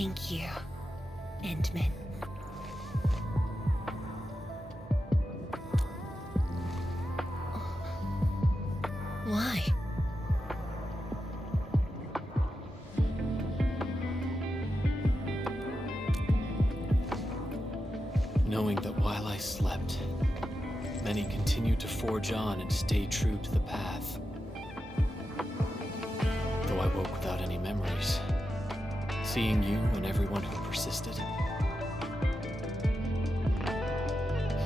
Thank you, Endman. Why? Knowing that while I slept, many continued to forge on and stay true to the path. Though I woke without any memories, seeing you and everyone who persisted,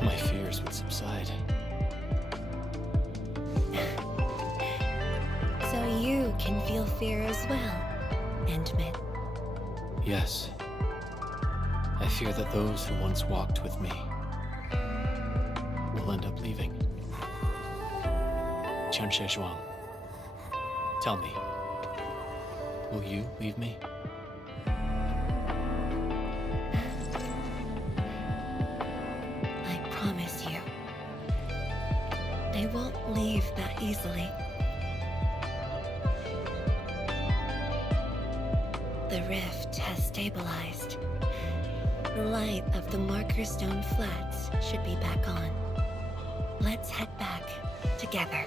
my fears would subside. So you can feel fear as well, Endman. Yes. I fear that those who once walked with me will end up leaving. Qianxie Zhuang, tell me, will you leave me? I promise you, I won't leave that easily. The rift has stabilized. The light of the Marker Stone Flats should be back on. Let's head back together.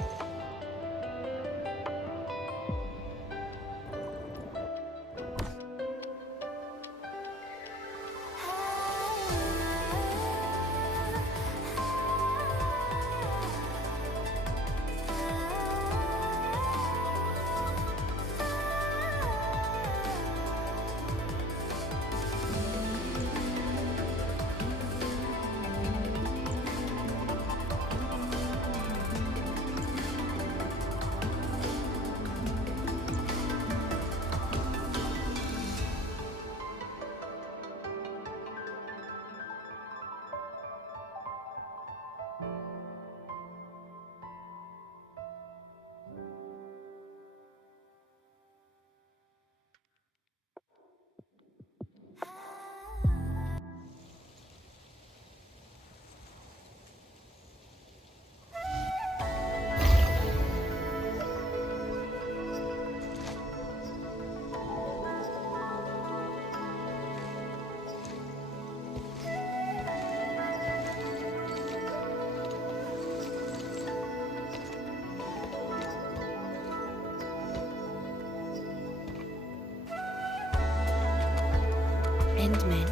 Endman,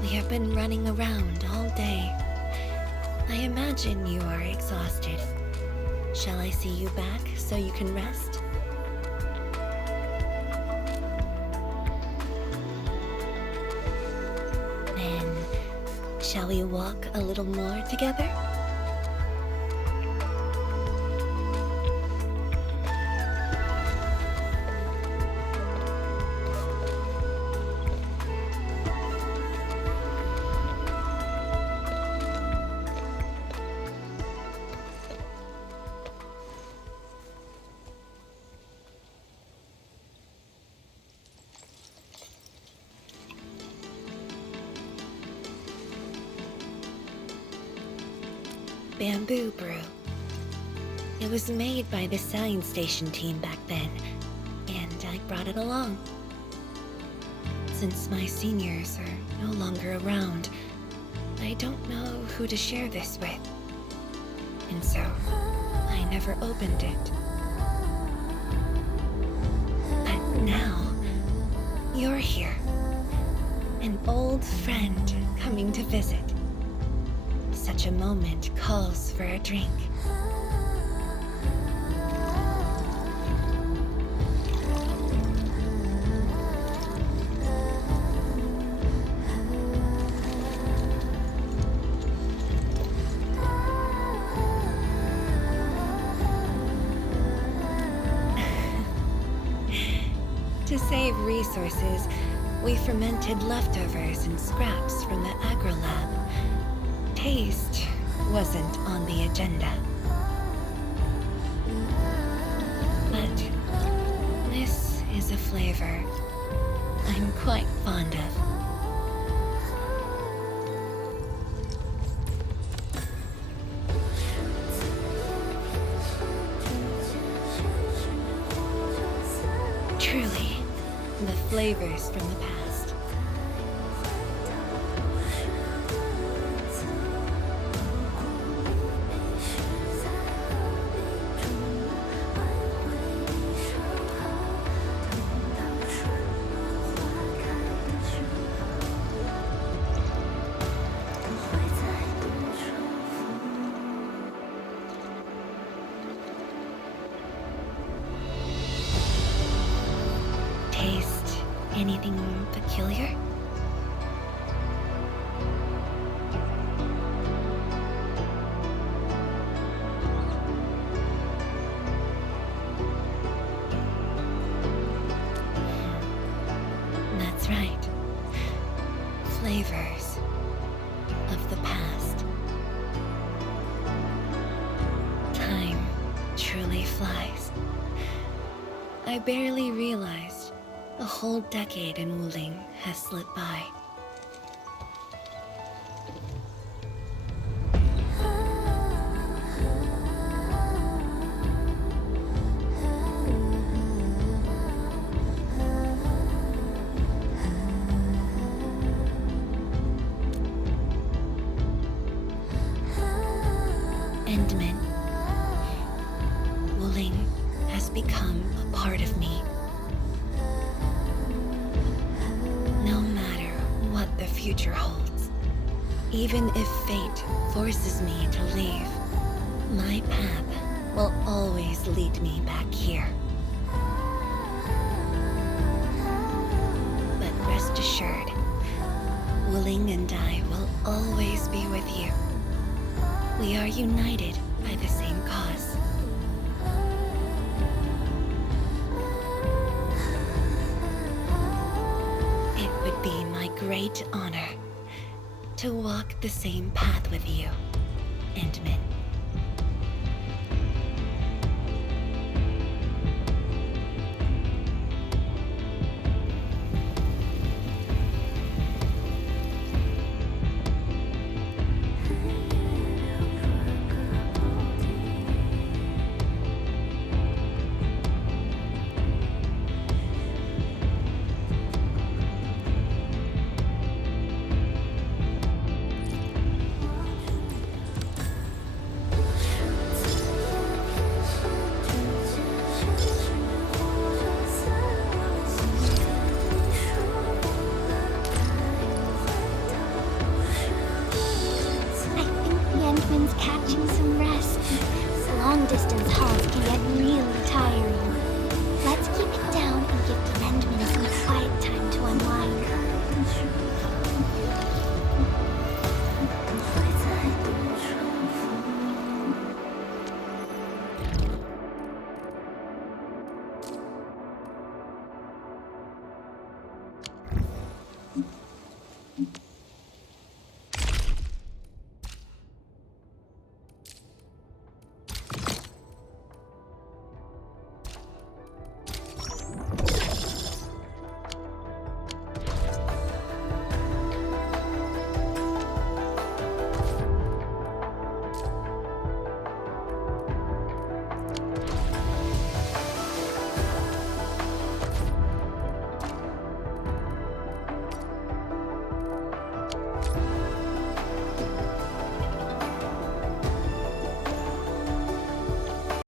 we have been running around all day. I imagine you are exhausted. Shall I see you back so you can rest? Then, shall we walk a little more together? Bamboo brew. It was made by the science station team back then, and I brought it along. Since my seniors are no longer around, I don't know who to share this with. And so, I never opened it. But now, you're here. An old friend coming to visit. Such a moment calls for a drink. To save resources, we fermented leftovers and scraps from the agro lab. Taste wasn't on the agenda. But this is a flavor I'm quite fond of. Truly, the flavors from the past. peculiar? That's right. Flavors of the past. Time truly flies. I barely realized a whole decade in Wuling has slipped by. Endman. Wuling has become a part of me. No matter what the future holds, even if fate forces me to leave, my path will always lead me back here. But rest assured, Wuling and I will always be with you. We are united by the same cause. It would be my great honor to walk the same path with you, Endman. Endman's catching some rest. Long-distance hauls can get really tiring.